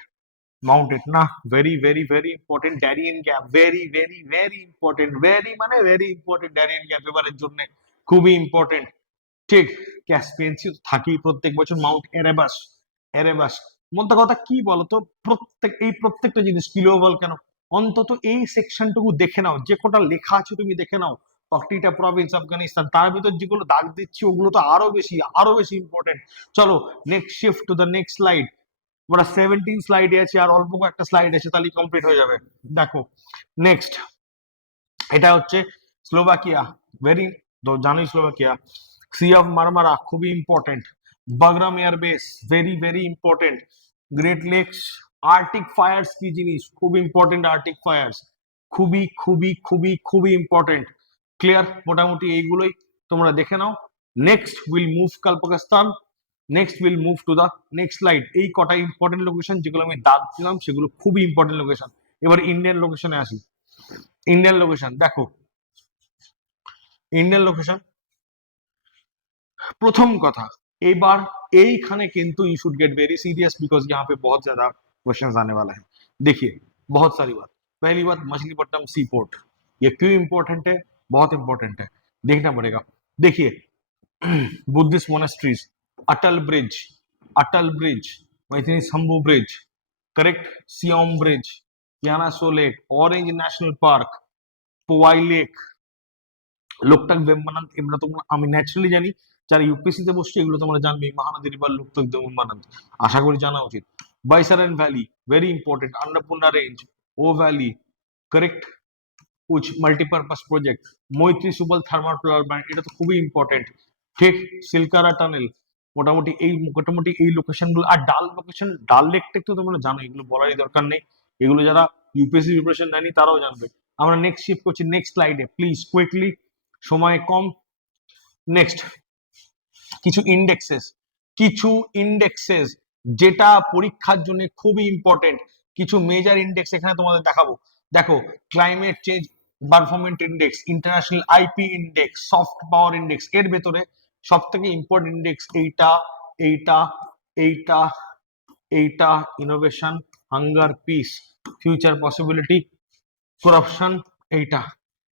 mount Etna very very very important. Darien gap very very very important, very মানে ভেরি ইম্পর্টেন্ট। ড্যারিয়েন গ্যাপ এবারের জন্য খুবই ইম্পর্টেন্ট। ঠিক, ক্যাসপিয়ান সি থাকেই প্রত্যেক বছর। মাউন্ট এরেবাস, এরেবাস, মোদ্দা কথা কি বলতো, প্রত্যেকটা জিনিস কিলো ভলকানো, অন্তত এই সেকশনটুকু দেখে নাও, যে কটা লেখা আছে তুমি দেখে নাও। প্রতিটা প্রভিন্স আফগানিস্তান, তার ভিতর যেগুলো দাগ দিচ্ছি ওগুলো তো আরো বেশি ইম্পর্টেন্ট। চলো next shift to the next slide. আমরা 17 স্লাইডে আছি, আর অল্প একটা স্লাইড আছে, তাহলে কমপ্লিট হয়ে যাবে। দেখো নেক্সট, এটা হচ্ছে স্লোভাকিয়া, ভেরি, জানোই স্লোভাকিয়া। সি অফ মারমারা খুবই ইম্পর্টেন্ট। Bagram airbase very very important. Great lakes, Arctic fires কি জিনিস, খুব ইম্পর্টেন্ট। আর্টিক ফায়ার্স খুবই খুবই খুবই খুবই ইম্পর্টেন্ট। ক্লিয়ার, মোটামুটি এইগুলোই তোমরা দেখে নাও। নেক্সট উইল মুভ কালপাকিস্তান। Next will move to the next slide. এই কটা ইম্পর্টেন্ট লোকেশন যেগুলো আমি দাগ দিলাম সেগুলো খুবই ইম্পর্টেন্ট লোকেশন। এবার ইন্ডিয়ান লোকেশনে আসি। इंडियन लोकेशन देखो, इंडियन लोकेशन प्रथम कथा এবার এইখানে কিন্তু you should get very serious because यहाँ पे बहुत ज्यादा क्वेश्चंस आने वाला है। देखिए बहुत सारी बात। पहली बात मछलीपट्टनम सी पोर्ट, ये क्यों इंपॉर्टेंट है? बहुत इंपॉर्टेंट है, देखना पड़ेगा। देखिए बुद्धिस्ट मोनेस्ट्रीज, अटल ब्रिज, मैथिनी Shambhu bridge, correct, Siom bridge, यानासो lake, Orang national park, Powai lake, Loktak Vembanad, এগুলো তোমরা আমি ন্যাচারালি জানি যারা ইউপিএসসি তে বসছে এগুলো তোমরা জানবে। মহানদী রিভার, লোকটাক বেম্বানন্দ আশা করি জানা উচিত। Baisaran valley very important, Annapurna range, ও valley, correct, Ujh multipurpose project, Maitri super thermal power plant, এটা তো খুবই ইম্পর্টেন্ট। ঠিক, সিলকারা টানেল, মোটামুটি এই লোকেশন গুলো। আর ডাল লোকেশন, ডাল লেকটা তো তোমরা জানো, এগুলো বলারই দরকার নেই, এগুলো যারা ইউপিএসসি প্রিপারেশন নেয়নি তারাও জানবে। আমরা নেক্সট শিফট করছি নেক্সট স্লাইডে, প্লিজ কুইকলি, সময় কম। নেক্সট কিছু ইন্ডেক্সেস যেটা পরীক্ষার জন্য খুবই ইম্পর্টেন্ট, কিছু মেজর ইন্ডেক্স এখানে তোমাদের দেখাবো। দেখো, climate change performance index, international IP index, soft power index, এর ভেতরে সব থেকে ইম্পর্টেন্ট ইন্ডেক্স এইটা, এইটা, এইটা, এইটা, innovation, hunger, piece, future possibility, corruption, এইটা।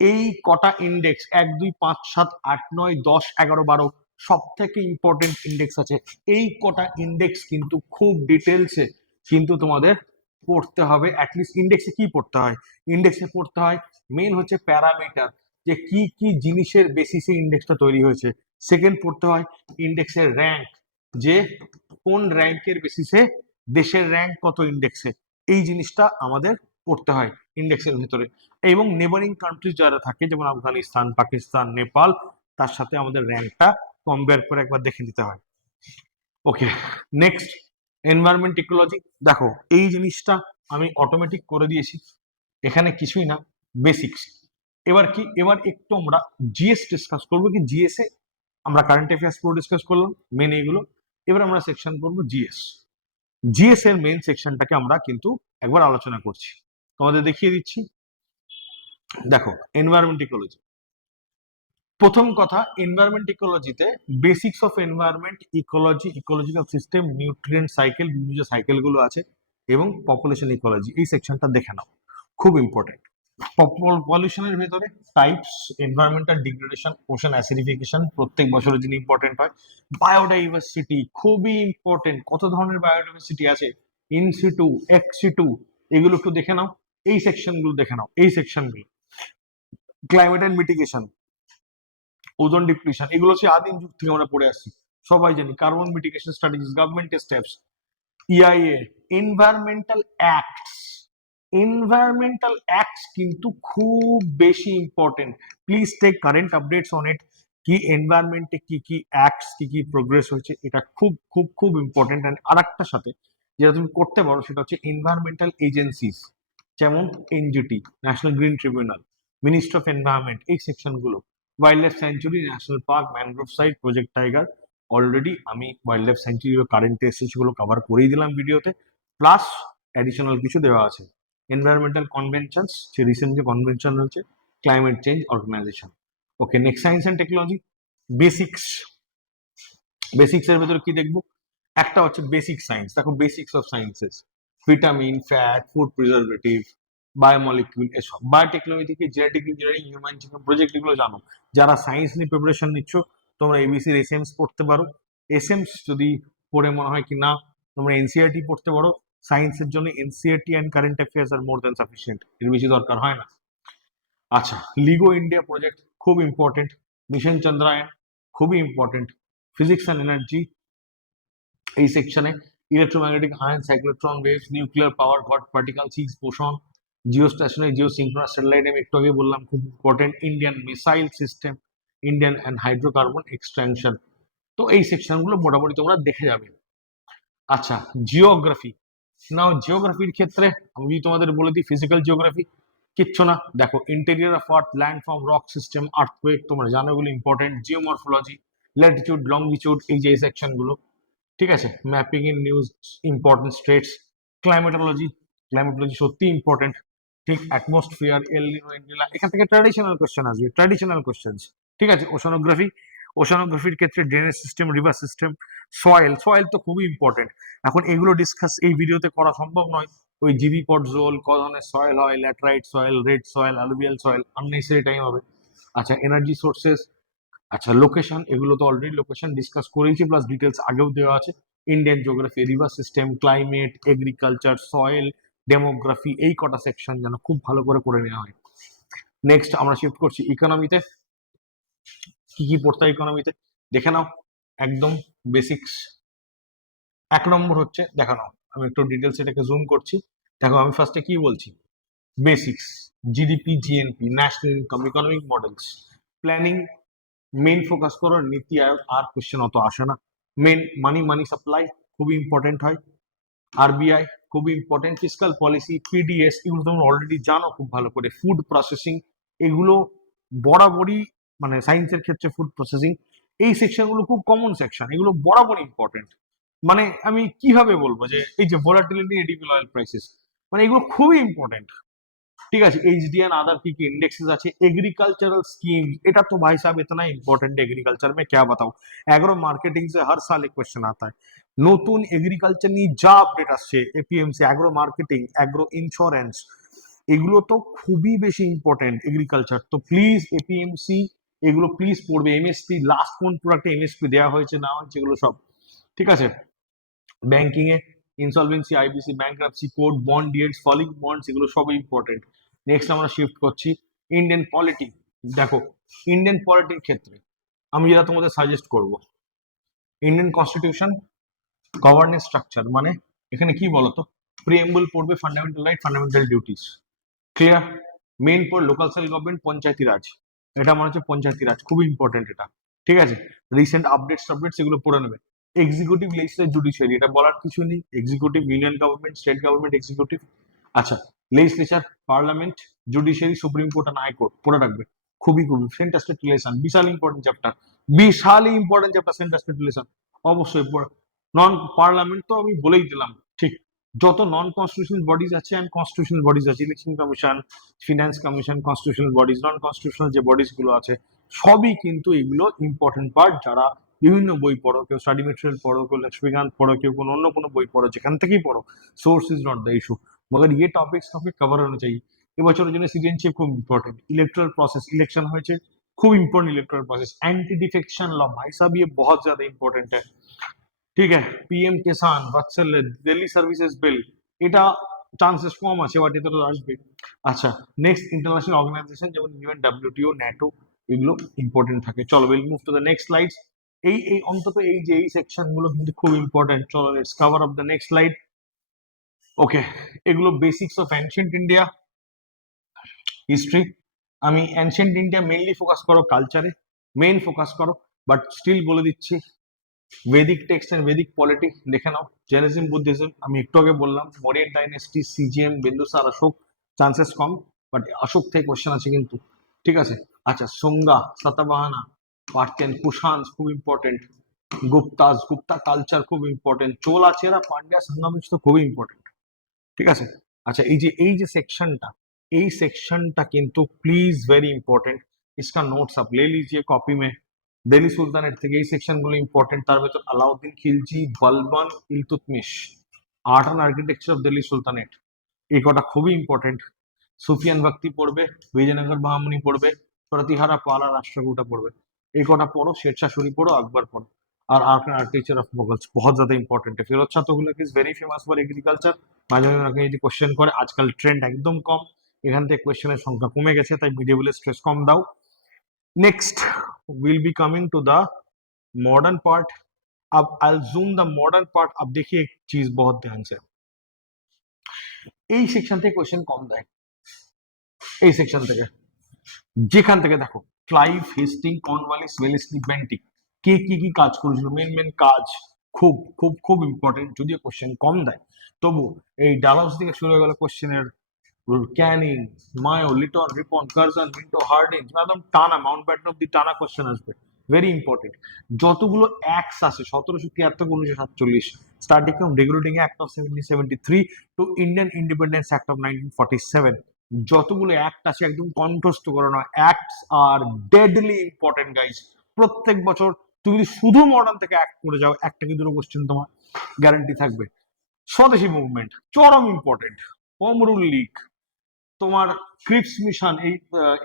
এই কটা ইন্ডেক্স 1 2 5 7 8 9 10 11 12 সব থেকে ইম্পর্টেন্ট ইন্ডেক্স আছে। এই কটা ইন্ডেক্স কিন্তু খুব ডিটেলসে কিন্তু তোমাদের পড়তে হবে। অ্যাটলিস্ট ইন্ডেক্সে কি পড়তে হয়? ইন্ডেক্সে পড়তে হয় মেন হচ্ছে প্যারামিটার, যে কি কি জিনিসের বেসিসে ইন্ডেক্সটা তৈরি হয়েছে। সেকেন্ড পড়তে হয় ইন্ডেক্সের র্যাঙ্ক, যে কোন র্যাঙ্কের বেসিসে দেশের র্যাঙ্ক কত ইন্ডেক্সে, এই জিনিসটা আমাদের পড়তে হয় ইন্ডেক্সের ভিতরে। এবং নেবারিং কান্ট্রি যারা থাকে যেমন আফগানিস্তান, পাকিস্তান, নেপাল, তার সাথে আমাদের র্যাঙ্কটা কম্পেয়ার করে একবার দেখে নিতে হয়। ওকে, নেক্সট এনভায়রনমেন্ট ইকোলজি। দেখো এই জিনিসটা আমি অটোমেটিক করে দিয়েছি, এখানে কিছুই না, বেসিক্স। এবার কি, এবার একটু আমরা জিএস ডিসকাস করবো। কি জিএস এ আমরা কারেন্ট অ্যাফেয়ার্স পুরো ডিসকাস করলাম, মেন এইগুলো। এবার আমরা সেকশন করবো জিএস। জিএস এর মেন সেকশনটাকে আমরা কিন্তু একবার আলোচনা করছি, তোমাদের দেখিয়ে দিচ্ছি। দেখো এনভায়রনমেন্ট ইকোলজি, প্রথম কথা এনভায়রনমেন্ট ইকোলজিতে basics of environment, ecology, ecological system, nutrient cycle, বিভিন্ন যে সাইকেল গুলো আছে, এবং পপুলেশন ইকোলজি, এই সেকশনটা দেখে নাও, খুব ইম্পর্টেন্ট। পলিউশনের ভেতরে types, environmental degradation, ocean acidification প্রত্যেক বছরের জন্য ইম্পর্টেন্ট হয়। বায়োডাইভার্সিটি খুবই ইম্পর্টেন্ট, কত ধরনের বায়োডাইভার্সিটি আছে, ইনসিটু, এক্সিটু, এগুলো একটু দেখে নাও, এই সেকশনগুলো দেখে নাও, এই সেকশনগুলো। Climate and mitigation, ozone depletion, এগুলো হচ্ছে আদিম যুগ থেকে আমরা পড়ে আসছি, সবাই জানি। কার্বন মিটিগেশন স্ট্র্যাটেজিস, গভর্নমেন্টের steps, EIA, environmental acts. Environmental acts কিন্তু খুব বেশি important, please take current updates on it, কি এনভায়রনমেন্টে কি কি অ্যাক্টস, কি কি প্রোগ্রেস হয়েছে, এটা খুব খুব খুব ইম্পর্টেন্ট। অ্যান্ড আর একটা সাথে যেটা তুমি করতে পারো সেটা হচ্ছে এনভায়রনমেন্টাল এজেন্সিস, যেমন NGT, national green tribunal, ministry of environment, এই সেকশনগুলো। Wild life sanctuary, national park, mangrove site, project tiger, already আমি ওয়াইল্ড লাইফ স্যাঞ্চুরি কারেন্ট এসেছে সেগুলো কভার করেই দিলাম ভিডিওতে, প্লাস অ্যাডিশনাল কিছু দেওয়া আছে। এনভায়রনমেন্টাল কনভেনশনস, যে রিসেন্ট যে কনভেনশন হয়েছে, climate change organization. Okay, next science and technology basics. Basics এর ভেতরে কি দেখবো? একটা হচ্ছে বেসিক সায়েন্স। দেখো basics of sciences, vitamin, fat, food preservative, biomolecule, এসব। বায়োটেকনোলজি থেকে genetic engineering, human genome project, এগুলো জানো। যারা সায়েন্স নিয়ে প্রিপারেশন নিচ্ছ তোমরা এবিসির এসএমস পড়তে পারো। এসএমস যদি পড়ে মনে হয় কি না তোমরা এনসিআরটি পড়তে পারো, সায়েন্সের জন্য NCERT and current affairs are more than sufficient, এর বেশি দরকার হয় না। আচ্ছা, লিগো ইন্ডিয়া প্রজেক্ট খুব ইম্পর্টেন্ট, মিশন চন্দ্রায়ন খুবই ইম্পর্টেন্ট, ফিজিক্স অ্যান্ড এনার্জি এই সেকশনে, electromagnetic ion, cyclotron waves, nuclear power, God particle, Higgs boson, geostationary, geosynchronous satellite, আমি একটু আগে বললাম খুব important, Indian missile system, Indian and hydrocarbon extraction. তো এই সেকশনগুলো মোটামুটি তোমরা দেখে যাবে। আচ্ছা, জিওগ্রাফি। নাও জিওগ্রাফির ক্ষেত্রে আমি যদি তোমাদের বলে দিই ফিজিক্যাল জিওগ্রাফি, কিচ্ছু না। দেখো interior of earth, land form, rock system, earthquake, তোমরা জানো এগুলো ইম্পর্টেন্ট। জিওমরফোলজি, ল্যাটিটিউড, লংজিটিউড, এই যে সেকশন গুলো। ঠিক আছে, mapping in news important states, climatology, climatology সত্যি ইম্পর্টেন্ট, ঠিক, অ্যাটমসফিয়ার, এল নিনো, এন্ডেলা, এখান থেকে ট্র্যাডিশনাল কোশ্চেন আসবে, ট্র্যাডিশনাল কোশ্চেন্স। ঠিক আছে, ওশানোগ্রাফি, ওশানোগ্রাফির ক্ষেত্রে drainage system, river system, soil, soil তো খুবই ইম্পর্টেন্ট। এখন এগুলো ডিসকাস এই ভিডিওতে করা সম্ভব নয়, ওই জিবি পটজোল, ক ধরনের সয়েল হয়, laterite soil, red soil, alluvial soil, unnecessary time হবে। আচ্ছা, এনার্জি সোর্সেস, আচ্ছা লোকেশন, এগুলো তো অলরেডি লোকেশন ডিসকাস করেইছি, প্লাস ডিটেলস আগেও দেওয়া আছে। Indian geography, river system, climate, agriculture, soil, demography, এই কটা সেকশন যেন খুব ভালো করে করে নেওয়া হয়। নেক্সট আমরা শিফট করছি ইকোনমিতে। কি কি পড়তে হয় ইকোনমিতে দেখে নাও, একদম বেসিক্স। 1 নম্বর হচ্ছে, দেখা নাও, আমি একটু ডিটেলস এটাকে জুম করছি। দেখো আমি ফার্স্টে কি বলছি, basics, GDP, GNP, national income, economic models, planning, main focus করো নীতি আয়োগ, আর কোশ্চেন অত আসে না। মেন মানি, মানি সাপ্লাই খুবই ইম্পর্টেন্ট হয়। আরবিআই খুবই ইম্পর্টেন্ট, ফিসকাল পলিসি, পিডিএস, এগুলো তোমরা অলরেডি জানো খুব ভালো করে। ফুড প্রসেসিং, এগুলো বরাবরই, মানে সায়েন্সের ক্ষেত্রে ফুড প্রসেসিং, এই সেকশনগুলো খুব কমন সেকশন, এগুলো বরাবরই ইম্পর্টেন্ট। মানে আমি কিভাবে বলবো যে এই যে ভোলাটিলিটি, এডিবল অয়েল প্রাইসেস, মানে এগুলো খুবই ইম্পর্টেন্ট। ठीक है, एचडीएन आधार की इंडेक्सेस আছে, एग्रीकल्चरल स्कीम, এটা तो भाई साहब इतना इंपॉर्टेंट है एग्रीकल्चर में, क्या बताऊं। एग्रो मार्केटिंग से हर साल एक क्वेश्चन आता है, নতুন এগ্রিকালচার নিয়ে যা আপডেট আসছে, APMC, agro marketing, agro insurance, এগুলো তো খুবই বেশি ইম্পর্টেন্ট এগ্রিকালচার। তো প্লিজ এপিএমসি এগুলো প্লিজ পড়বে। এমএসপি, লাস্ট কোন প্রোডাক্টে এমএসপি দেওয়া হয়েছে না হয়েছে, এগুলো সব ঠিক আছে। ব্যাংকিং এ insolvency, IBC, bankruptcy code, bond yields, falling bonds, এগুলো সবই ইম্পর্টেন্ট। নেক্সট আমরা শিফট করছি ইন্ডিয়ান পলিটি। দেখো ইন্ডিয়ান পলিটির ক্ষেত্রে আমি যেটা তোমাদের সাজেস্ট করব, ইন্ডিয়ান কনস্টিটিউশন, গভর্নেন্স স্ট্রাকচার, মানে এখানে কি বলতো, প্রিএম্বল পড়বে, fundamental right, fundamental duties, clear. Main পর লোকাল সেল গভর্নমেন্ট, পঞ্চায়েতি রাজ, এটা মনে হচ্ছে পঞ্চায়েতি রাজ খুব ইম্পর্টেন্ট এটা, ঠিক আছে। রিসেন্ট আপডেটস আপডেটস এগুলো পড়ে নেবে। এক্সিকিউটিভ, লেজিসলেটিভ, জুডিশিয়ারি, এটা বলার কিছু নেই, executive union government, state government, executive. আচ্ছা, legislature, parliament, judiciary, supreme court আর হাই কোর্ট পড়ে রাখবে, খুবই খুবই। সেন্টার স্টেট রিলেশন, বিশাল ইম্পর্টেন্ট চ্যাপ্টার, বিশালই important chapter centre state relation, অবশ্যই পড়ে। নন পার্লামেন্ট তো আমি বলেই দিলাম, ঠিক। যত নন কনস্টিটিউশনাল বডিজ আছে অ্যান্ড কনস্টিটিউশনাল বডিজ আছে, election commission, finance commission, constitutional bodies, non constitutional যে বডিজ গুলো আছে, সবই কিন্তু এগুলো ইম্পর্টেন্ট পার্ট। যারা বিভিন্ন বই পড়ো, কেউ স্টাডি মেটেরিয়াল পড়ো, কেউ লক্ষ্মীকান্ত পড়ো, কেউ কোনো অন্য কোনো বই পড়ো, যেখান থেকেই পড়ো, source is not the issue, मगर ये टॉपिक्स काफी कवर होने चाहिए। এবছরের জন্য সিটিজেনশিপ খুব ইম্পর্টেন্ট, ইলেक्टोरल प्रोसेस, इलेक्शन হয়েছে, খুব important electoral process, anti defection law, भाई साहब ये बहुत ज्यादा इंपॉर्टेंट है, ঠিক আছে। পিএম কিষান, বাৎসল্য, দিল্লি সার্ভিসেস বিল, এটা চান্সেস কম আছে, বাট এটা তো আসবে। আচ্ছা, নেক্সট ইন্টারন্যাশনাল অর্গানাইজেশন যেমন ইউএন, ডাব্লিউটিও, ন্যাটো, এগুলো ইম্পর্টেন্ট থাকে। চলো will move to the next slides. এই অন্তত এই যে এই সেকশন গুলো কিন্তু খুব ইম্পর্টেন্ট। চলো let's cover up the next slide. Okay, এগুলো basics of ancient India history. আমি অ্যানশিয়েন্ট ইন্ডিয়া মেইনলি ফোকাস করো, কালচারে মেইন ফোকাস করো, বাট স্টিল বলে দিচ্ছি वैदिक टेक्स्ट एंड वैदिक पॉलिटी देखे नाओ। जैनिज्म, बुद्धिज्म আমি একটু আগে বললাম, মৌর্যন ডাইনেস্টি, সিজিএম, বিন্দুসার, অশোক, চান্সেস কম, বাট অশোক থেকে কোশ্চেন আছে কিন্তু, ঠিক আছে। আচ্ছা, সুঙ্গা, সাতবাহানা, পার্থিয়ান, কুষাণ খুব ইম্পর্টেন্ট, গুপ্তাস, গুপ্তা কালচার খুব ইম্পর্টেন্ট, চোলা, চেরা, পান্ডিয়া, संगमिश তো খুবই ইম্পর্টেন্ট, ঠিক আছে। আচ্ছা, এই যে সেকশনটা, এই সেকশনটা কিন্তু প্লিজ ভেরি ইম্পর্টেন্ট, इसका नोट्स आप ले लीजिए कॉपी में। দিল্লি সুলতানের থেকে এই সেকশন গুলো ইম্পর্টেন্ট, তার ভেতর Alauddin Khilji, Balban, Iltutmish, art and architecture of Delhi sultanate, এই কটা খুবই ইম্পর্টেন্ট। সুফিয়ান ভক্তি পড়বে, বিজয়নগর বাহামনি পড়বে, প্রতিহারা পালা রাষ্ট্রকূটা পড়বে, এই কটা পড়ো। শেরশাহ সুরি পড়ো, আকবর পড়ো। আর art and architecture of Mughals बहुत ज्यादा इंपॉर्टेंट है। Firoz Shah Tughlaq is very famous for agriculture, মাঝে মাঝে ওনাকে যদি কোশ্চেন করে, আজকাল ট্রেন্ড একদম কম, এখান থেকে কোশ্চেনের সংখ্যা কমে গেছে, তাই মিডিয়েবল স্ট্রেস কম দাও। Next will be coming to the modern part. अब I zoom the modern part. अब देखिए एक चीज बहुत ध्यान से, এই সেকশন থেকে কোশ্চেন কম দেয়, এই সেকশন থেকে, যেখান থেকে দেখো Clive, Hastings, Cornwallis, Wellesley, Bentinck, কে কি কি কাজ করেছিল, মেন মেন কাজ, খুব খুব খুব ইম্পর্টেন্ট। যদিও কোশ্চেন কম দেয়, তবু এই ডালহাউসি থেকে শুরু হয়ে গেল কোশ্চেনের, Canning, Mayo, Lytton, Ripon, Curzon, Minto, Hardinge, একদম টানা, মাউন্ট ব্যাটেন অব্দি টানা কোশ্চেন আসবে। Very important. যতগুলো অ্যাক্টস আছে 1773-1947, starting from regulating act of 1773 to Indian independence act of 1947, যতগুলো অ্যাক্ট আছে একদম কণ্ঠস্থ করানো অ্যাক্টস আর ডেডলি ইম্পর্টেন্ট গাইস। প্রত্যেক বছর তুমি যদি শুধু মডার্ন থেকে অ্যাক্ট করে যাও, একটা কি দুটো কোশ্চেন তোমার গ্যারান্টি থাকবে। স্বদেশী মুভমেন্ট চরম ইম্পর্টেন্ট, হোম রুল লীগ, তোমার ক্রিপস মিশন, এই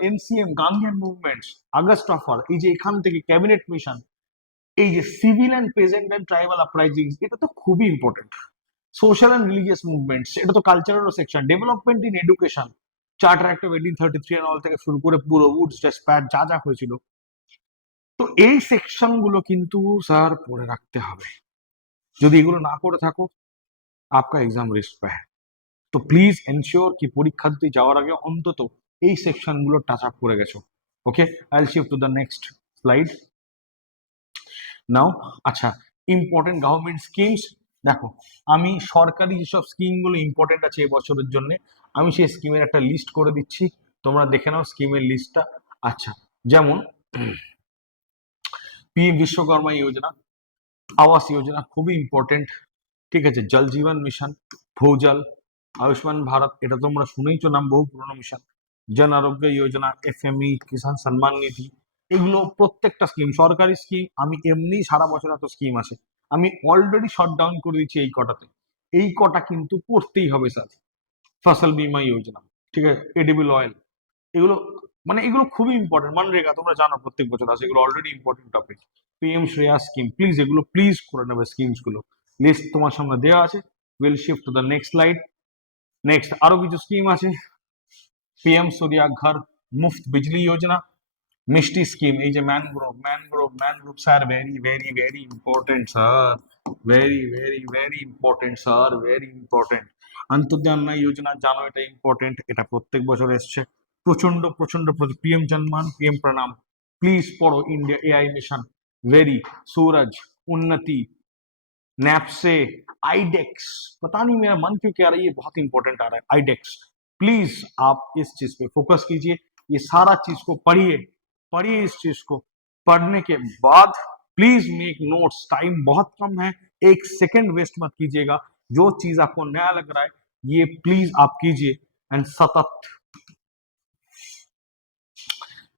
NCM Gandhian movements, August offer, এই যে এখান থেকে ক্যাবিনেট মিশন, এই যে civil and peasant and tribal uprising, এটা তো খুবই important. Social and religious movements, এটা তো cultural section. Development in education, charter act of 1833 and all থেকে শুরু করে পুরো উডস ডিসপ্যাচ যা যা হয়েছিল, তো এই সেকশন গুলো কিন্তু স্যার পড়ে রাখতে হবে। যদি এগুলো না করে থাকো, आपका एग्जाम रिस्क पे है। তো প্লিজ এনশিওর কি পরীক্ষা দিতে যাওয়ার আগে অন্তত এই সেকশন গুলো টাচ আপ করে গেছো। Okay, I will shift to the next slide now. আচ্ছা, ইম্পর্টেন্ট গভর্নমেন্ট স্কিমস। দেখো, আমি সরকারি যেসব স্কিম গুলো ইম্পর্টেন্ট আছে এবছরের জন্য, আমি সেই স্কিমের একটা লিস্ট করে দিচ্ছি, তোমরা দেখে নাও স্কিমের লিস্টটা। আচ্ছা, যেমন পিএম বিশ্বকর্মা যোজনা, আবাস যোজনা খুবই ইম্পর্টেন্ট, ঠিক আছে, জল জীবন মিশন, ভূজল, আয়ুষ্মান ভারত, এটা তোমরা শুনেইছো নাম, বহু পুরনো মিশন, জন আরোগ্য যোজনা, এফএমই, কিষাণ সম্মান নিধি, এগুলো প্রত্যেকটা স্কিম সরকারি স্কিম। আমি এমনি সারা বছর এত স্কিম আছে, আমি অলরেডি শর্ট ডাউন করে দিচ্ছি এই কটাতে। এই কটা কিন্তু পড়তেই হবে স্যার। ফসল বীমা যোজনা, ঠিক আছে, এডিবল অয়েল, এগুলো মানে এগুলো খুবই ইম্পর্টেন্ট। মনরেগা তোমরা জানো প্রত্যেক বছর আসে, এগুলো already important topic. PM Shreya scheme, please এগুলো প্লিজ করে নেবে স্কিমস গুলো। লিস্ট তোমার সামনে দেওয়া আছে, will shift to the next slide. Next আরো কিছু স্কিম আছে, পিএম সূর্যা ঘর মুফত বিজলি যোজনা, মিষ্টি স্কিম, এই যে mangrove mangrove mangrove sir, very very very important sir, very very very important sir, very important. অন্তর্জান যোজনা জানো, এটা ইম্পর্টেন্ট, এটা প্রত্যেক বছর এসছে, প্রচন্ড প্রচন্ড। PM Janman, PM Pranam, please পড়ো। India AI mission, very, Suraj, Unnati, नैपसे, आईडेक्स, पता नहीं मेरा मन क्यों कह रहा है ये बहुत इंपॉर्टेंट आ रहा है आईडेक्स। प्लीज आप इस चीज पे फोकस कीजिए, ये सारा चीज को पढ़िए, पढ़िए इस चीज को। पढ़ने के बाद प्लीज मेक नोट्स, टाइम बहुत कम है, एक सेकंड वेस्ट मत कीजिएगा। जो चीज आपको नया लग रहा है ये प्लीज आप कीजिए एंड सतत।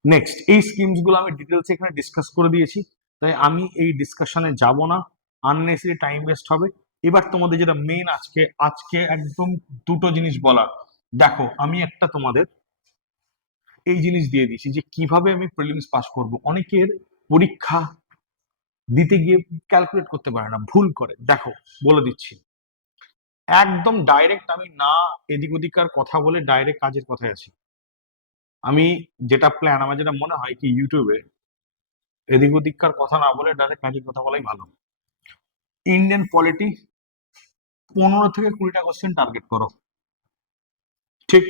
নেক্সট, এই স্কিমস গুলো আমি ডিটেলস এখানে ডিসকাস করে দিয়েছি, তাই আমি এই ডিসকাশনে যাব না, আননেসেসারি টাইম ওয়েস্ট হবে। এবার তোমাদের যেটা মেন আজকে আজকে একদম দুটো জিনিস বলার। দেখো, আমি একটা তোমাদের এই জিনিস দিয়ে দিয়েছি যে কিভাবে আমি প্রিলিমস পাস করব। অনেকের পরীক্ষা দিতে গিয়ে ক্যালকুলেট করতে পারে না, ভুল করে। দেখো, বলে দিচ্ছি একদম ডাইরেক্ট, আমি না এদিক ওদিকার কথা বলে ডাইরেক্ট কাজের কথায় আছি। আমি যেটা প্ল্যান, আমার যেটা মনে হয় কি ইউটিউবে এদিক ওদিককার কথা না বলে ডাইরেক্ট কাজের কথা বলাই ভালো। ইন্ডিয়ান পলিটি 15 থেকে 20টা কোশ্চেন টার্গেট করো, ঠিক।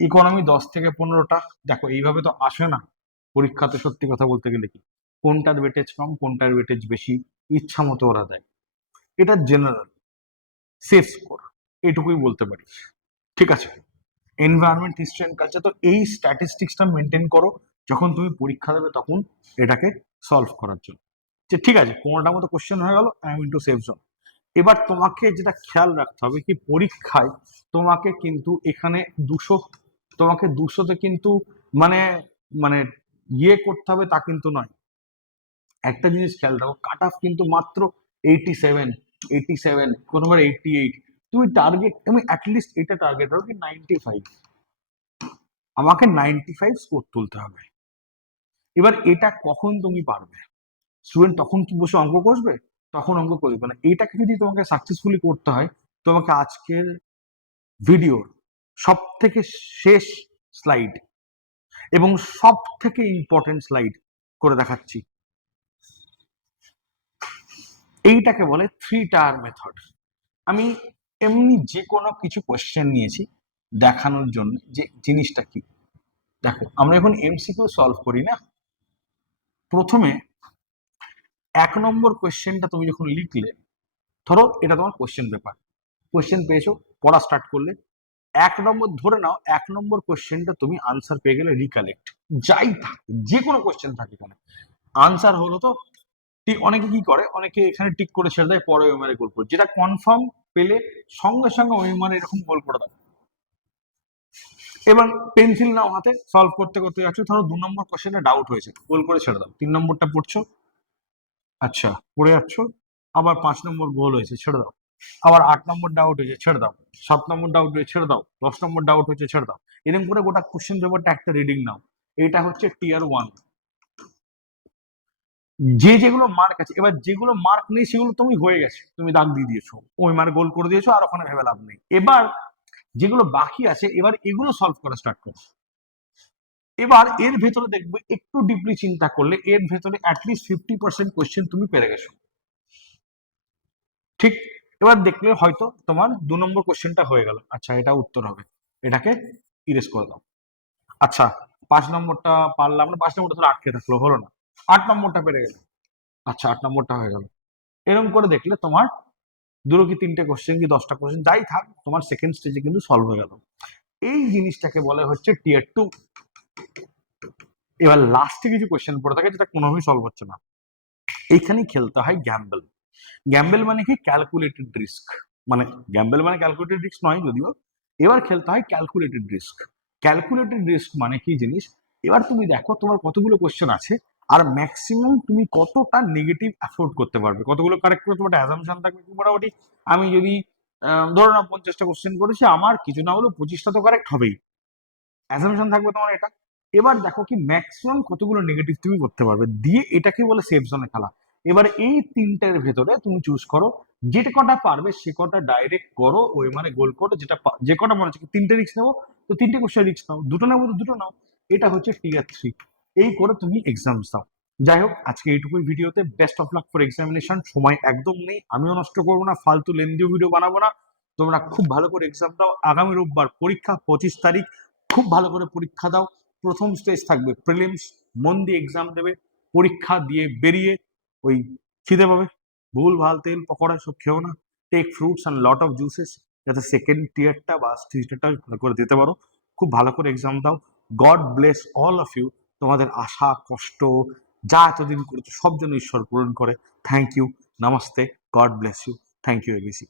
ইকোনমি 10 থেকে 15টা। দেখো, এইভাবে তো আসে না পরীক্ষাতে, সত্যি কথা বলতে গেলে কি কোনটার ওয়েটেজ কম কোনটার ওয়েটেজ বেশি ইচ্ছা মতো ওরা দেয়। এটা জেনারেল সেফ স্কোর, এটুকুই বলতে পারি, ঠিক আছে। এনভায়রনমেন্ট, হিস্ট্রি অ্যান্ড কালচার, তো এই স্ট্যাটিস্টিক্সটা মেনটেন করো যখন তুমি পরীক্ষা দেবে, তখন এটাকে সলভ করার জন্য। যে ঠিক আছে, 15টার মতো কোশ্চেন হয়ে গেল, I am into safe zone. এবার তোমাকে যেটা খেয়াল রাখতে হবে কি পরীক্ষায় তোমাকে কিন্তু এখানে 200, তোমাকে 200তে কিন্তু মানে মানে ইয়ে করতে হবে তা কিন্তু নয়। একটা জিনিস খেয়াল রাখো, কাট অফ কিন্তু মাত্র 87, 87, কোনোবার 88। তুমি টার্গেট, আমি অ্যাটলিস্ট এটা টার্গেট রাখো কি 95, আমাকে 95 স্কোর তুলতে হবে। এবার এটা কখন তুমি পারবে? স্টুডেন্ট তখন কি বসে অঙ্ক কষবে? তখন অঙ্ক কষবে না। এটাকে যদি তোমাকে সাকসেসফুলি করতে হয়, তোমাকে আজকের ভিডিওর সব থেকে শেষ স্লাইড এবং সব থেকে ইম্পর্টেন্ট স্লাইড করে দেখাচ্ছি। এইটাকে বলে 3 টায়ার মেথড। আমি এমনি যে কোনো কিছু কোশ্চেন নিয়েছি দেখানোর জন্য যে জিনিসটা কি। দেখো, আমরা এখন এমসিকিউ সলভ করি না, প্রথমে 1 নম্বর কোশ্চেনটা তুমি যখন লিখলে, ধরো এটা তোমার কোশ্চেন পেপার, কোশ্চেন পেয়েছো, পড়া স্টার্ট করলে, 1 নম্বর ধরে নাও, 1 নম্বর কোশ্চেনটা তুমি আনসার পেয়ে গেলে, রিকালেক্ট যাই থাক, যে কোনো কোশ্চেন থাকে এখানে, আনসার হলো তো অনেকে কি করে, অনেকে এখানে টিক করে ছেড়ে দেয়, পরে ওই মানে গোল করে, যেটা কনফার্ম পেলে সঙ্গে সঙ্গে ওই মানে এরকম গোল করে দাও। এবার পেন্সিল নাও হাতে, সলভ করতে করতে যাচ্ছ, ধরো 2 নম্বর কোশ্চেনে ডাউট হয়েছে, গোল করে ছেড়ে দাও, 3 নম্বরটা পড়ছো, আচ্ছা পড়ে যাচ্ছ, আবার 5 নম্বর গোল হয়েছে ছেড়ে দাও, আবার 8 নম্বর ডাউট হয়েছে ছেড়ে দাও, 7 নম্বর ডাউট হয়েছে ছেড়ে দাও, 10 নম্বর ডাউট হয়েছে ছেড়ে দাও, এরকম করে গোটা কোশ্চেন পেপারটা একটা রিডিং নাও। এটা হচ্ছে টিয়ার 1। যেগুলো মার্ক আছে, এবার যেগুলো মার্ক নেই সেগুলো তুমি হয়ে গেছে, তুমি দাগ দিয়ে দিয়েছো, ওই মানে গোল করে দিয়েছো, আর ওখানে ভেবে লাভ নেই। এবার যেগুলো বাকি আছে, এবার এগুলো সলভ করা স্টার্ট করো। এবার এর ভেতরে দেখবে, একটু ডিপলি চিন্তা করলে এর ভেতরে অ্যাটলিস্ট 50% কোয়েশ্চেন তুমি পেরে গেছো, ঠিক? এবার দেখলে হয়তো তোমার 2 নম্বর কোয়েশ্চেনটা হয়ে গেল, আচ্ছা এটা উত্তর হবে, এটাকে ইরেজ করে দাও। আচ্ছা 5 নম্বরটা পারলাম না, 5 নম্বরটা ধরো আটকে থাকলো, হলো না, 8 নম্বরটা পেরে গেল, আচ্ছা 8 নম্বরটা হয়ে গেল। এরকম করে দেখলে তোমার 2 কি 3টে কোশ্চেন কি 10টা কোশ্চেন যাই থাক, তোমার সেকেন্ড স্টেজে কিন্তু সলভ হয়ে গেল। এই জিনিসটাকে বলে হচ্ছে টিয়ার 2। এবার লাস্টে কিছু কোশ্চেন পড়ে থাকে যেটা কোনোভাবেই সলভ হচ্ছে না, এইখানেই খেলতে হয় গ্যাম্বল। গ্যাম্বল মানে কি? Calculated risk. মানে গ্যাম্বল মানে ক্যালকুলেটেড রিস্ক নয় যদিও, এবার খেলতে হয় ক্যালকুলেটেড রিস্ক। ক্যালকুলেটেড রিস্ক মানে কি জিনিস? এবার তুমি দেখো তোমার কতগুলো কোশ্চেন আছে, আর ম্যাক্সিমাম তুমি কতটা নেগেটিভ অ্যাফোর্ড করতে পারবে, কতগুলো কারেক্ট করে তোমার অ্যাজাম্পশন থাকবে কি মোটামুটি, আমি যদি ধরো না 50টা কোশ্চেন করেছি, আমার কিছু না হলেও 25টা তো কারেক্ট হবেই, অ্যাসাম্পশন থাকবে তোমার এটা। এবার দেখো কি ম্যাক্সিমাম কতগুলো নেগেটিভ তুমি করতে পারবে, দিয়ে এটাকে বলে সেফ জোনে খেলা। এবার এই 3টের ভেতরে তুমি চুজ করো, যে কটা পারবে সে কটা ডাইরেক্ট করো, ওই মানে গোল করো, যে কটা মনে হচ্ছে 3টে রিস্ক নেবো, তো 3টে কোশ্চেন রিস্ক নাও, 2টো নেবো তো 2টো নাও। এটা হচ্ছে টিয়ার 3। এই করে তুমি এক্সাম দাও। যাই হোক, আজকে এইটুকুই ভিডিওতে, best of luck for examination. সময় একদম নেই, আমিও নষ্ট করবো না, ফালতু লেন্দিও ভিডিও বানাবো না। তোমরা খুব ভালো করে এক্সাম দাও, আগামী রোববার পরীক্ষা 25 তারিখ, খুব ভালো করে পরীক্ষা দাও। প্রথম স্টেজ থাকবে প্রিলিমস, মন দিয়ে এক্সাম দেবে, পরীক্ষা দিয়ে বেরিয়ে ওই খিদে পাবে, ভুল ভাল তেল পকোড়া সব খেও না, take fruits and lot of juices, যাতে সেকেন্ড টিয়ারটা বা স্টেজটা ভালো করে দিতে পারো। খুব ভালো করে এক্সাম দাও। God bless all of you. তোমাদের আশা কষ্ট যা এতদিন করেছো সব জন্য ঈশ্বর পূরণ করে। থ্যাংক ইউ, নমস্তে, God bless you, thank you ABC.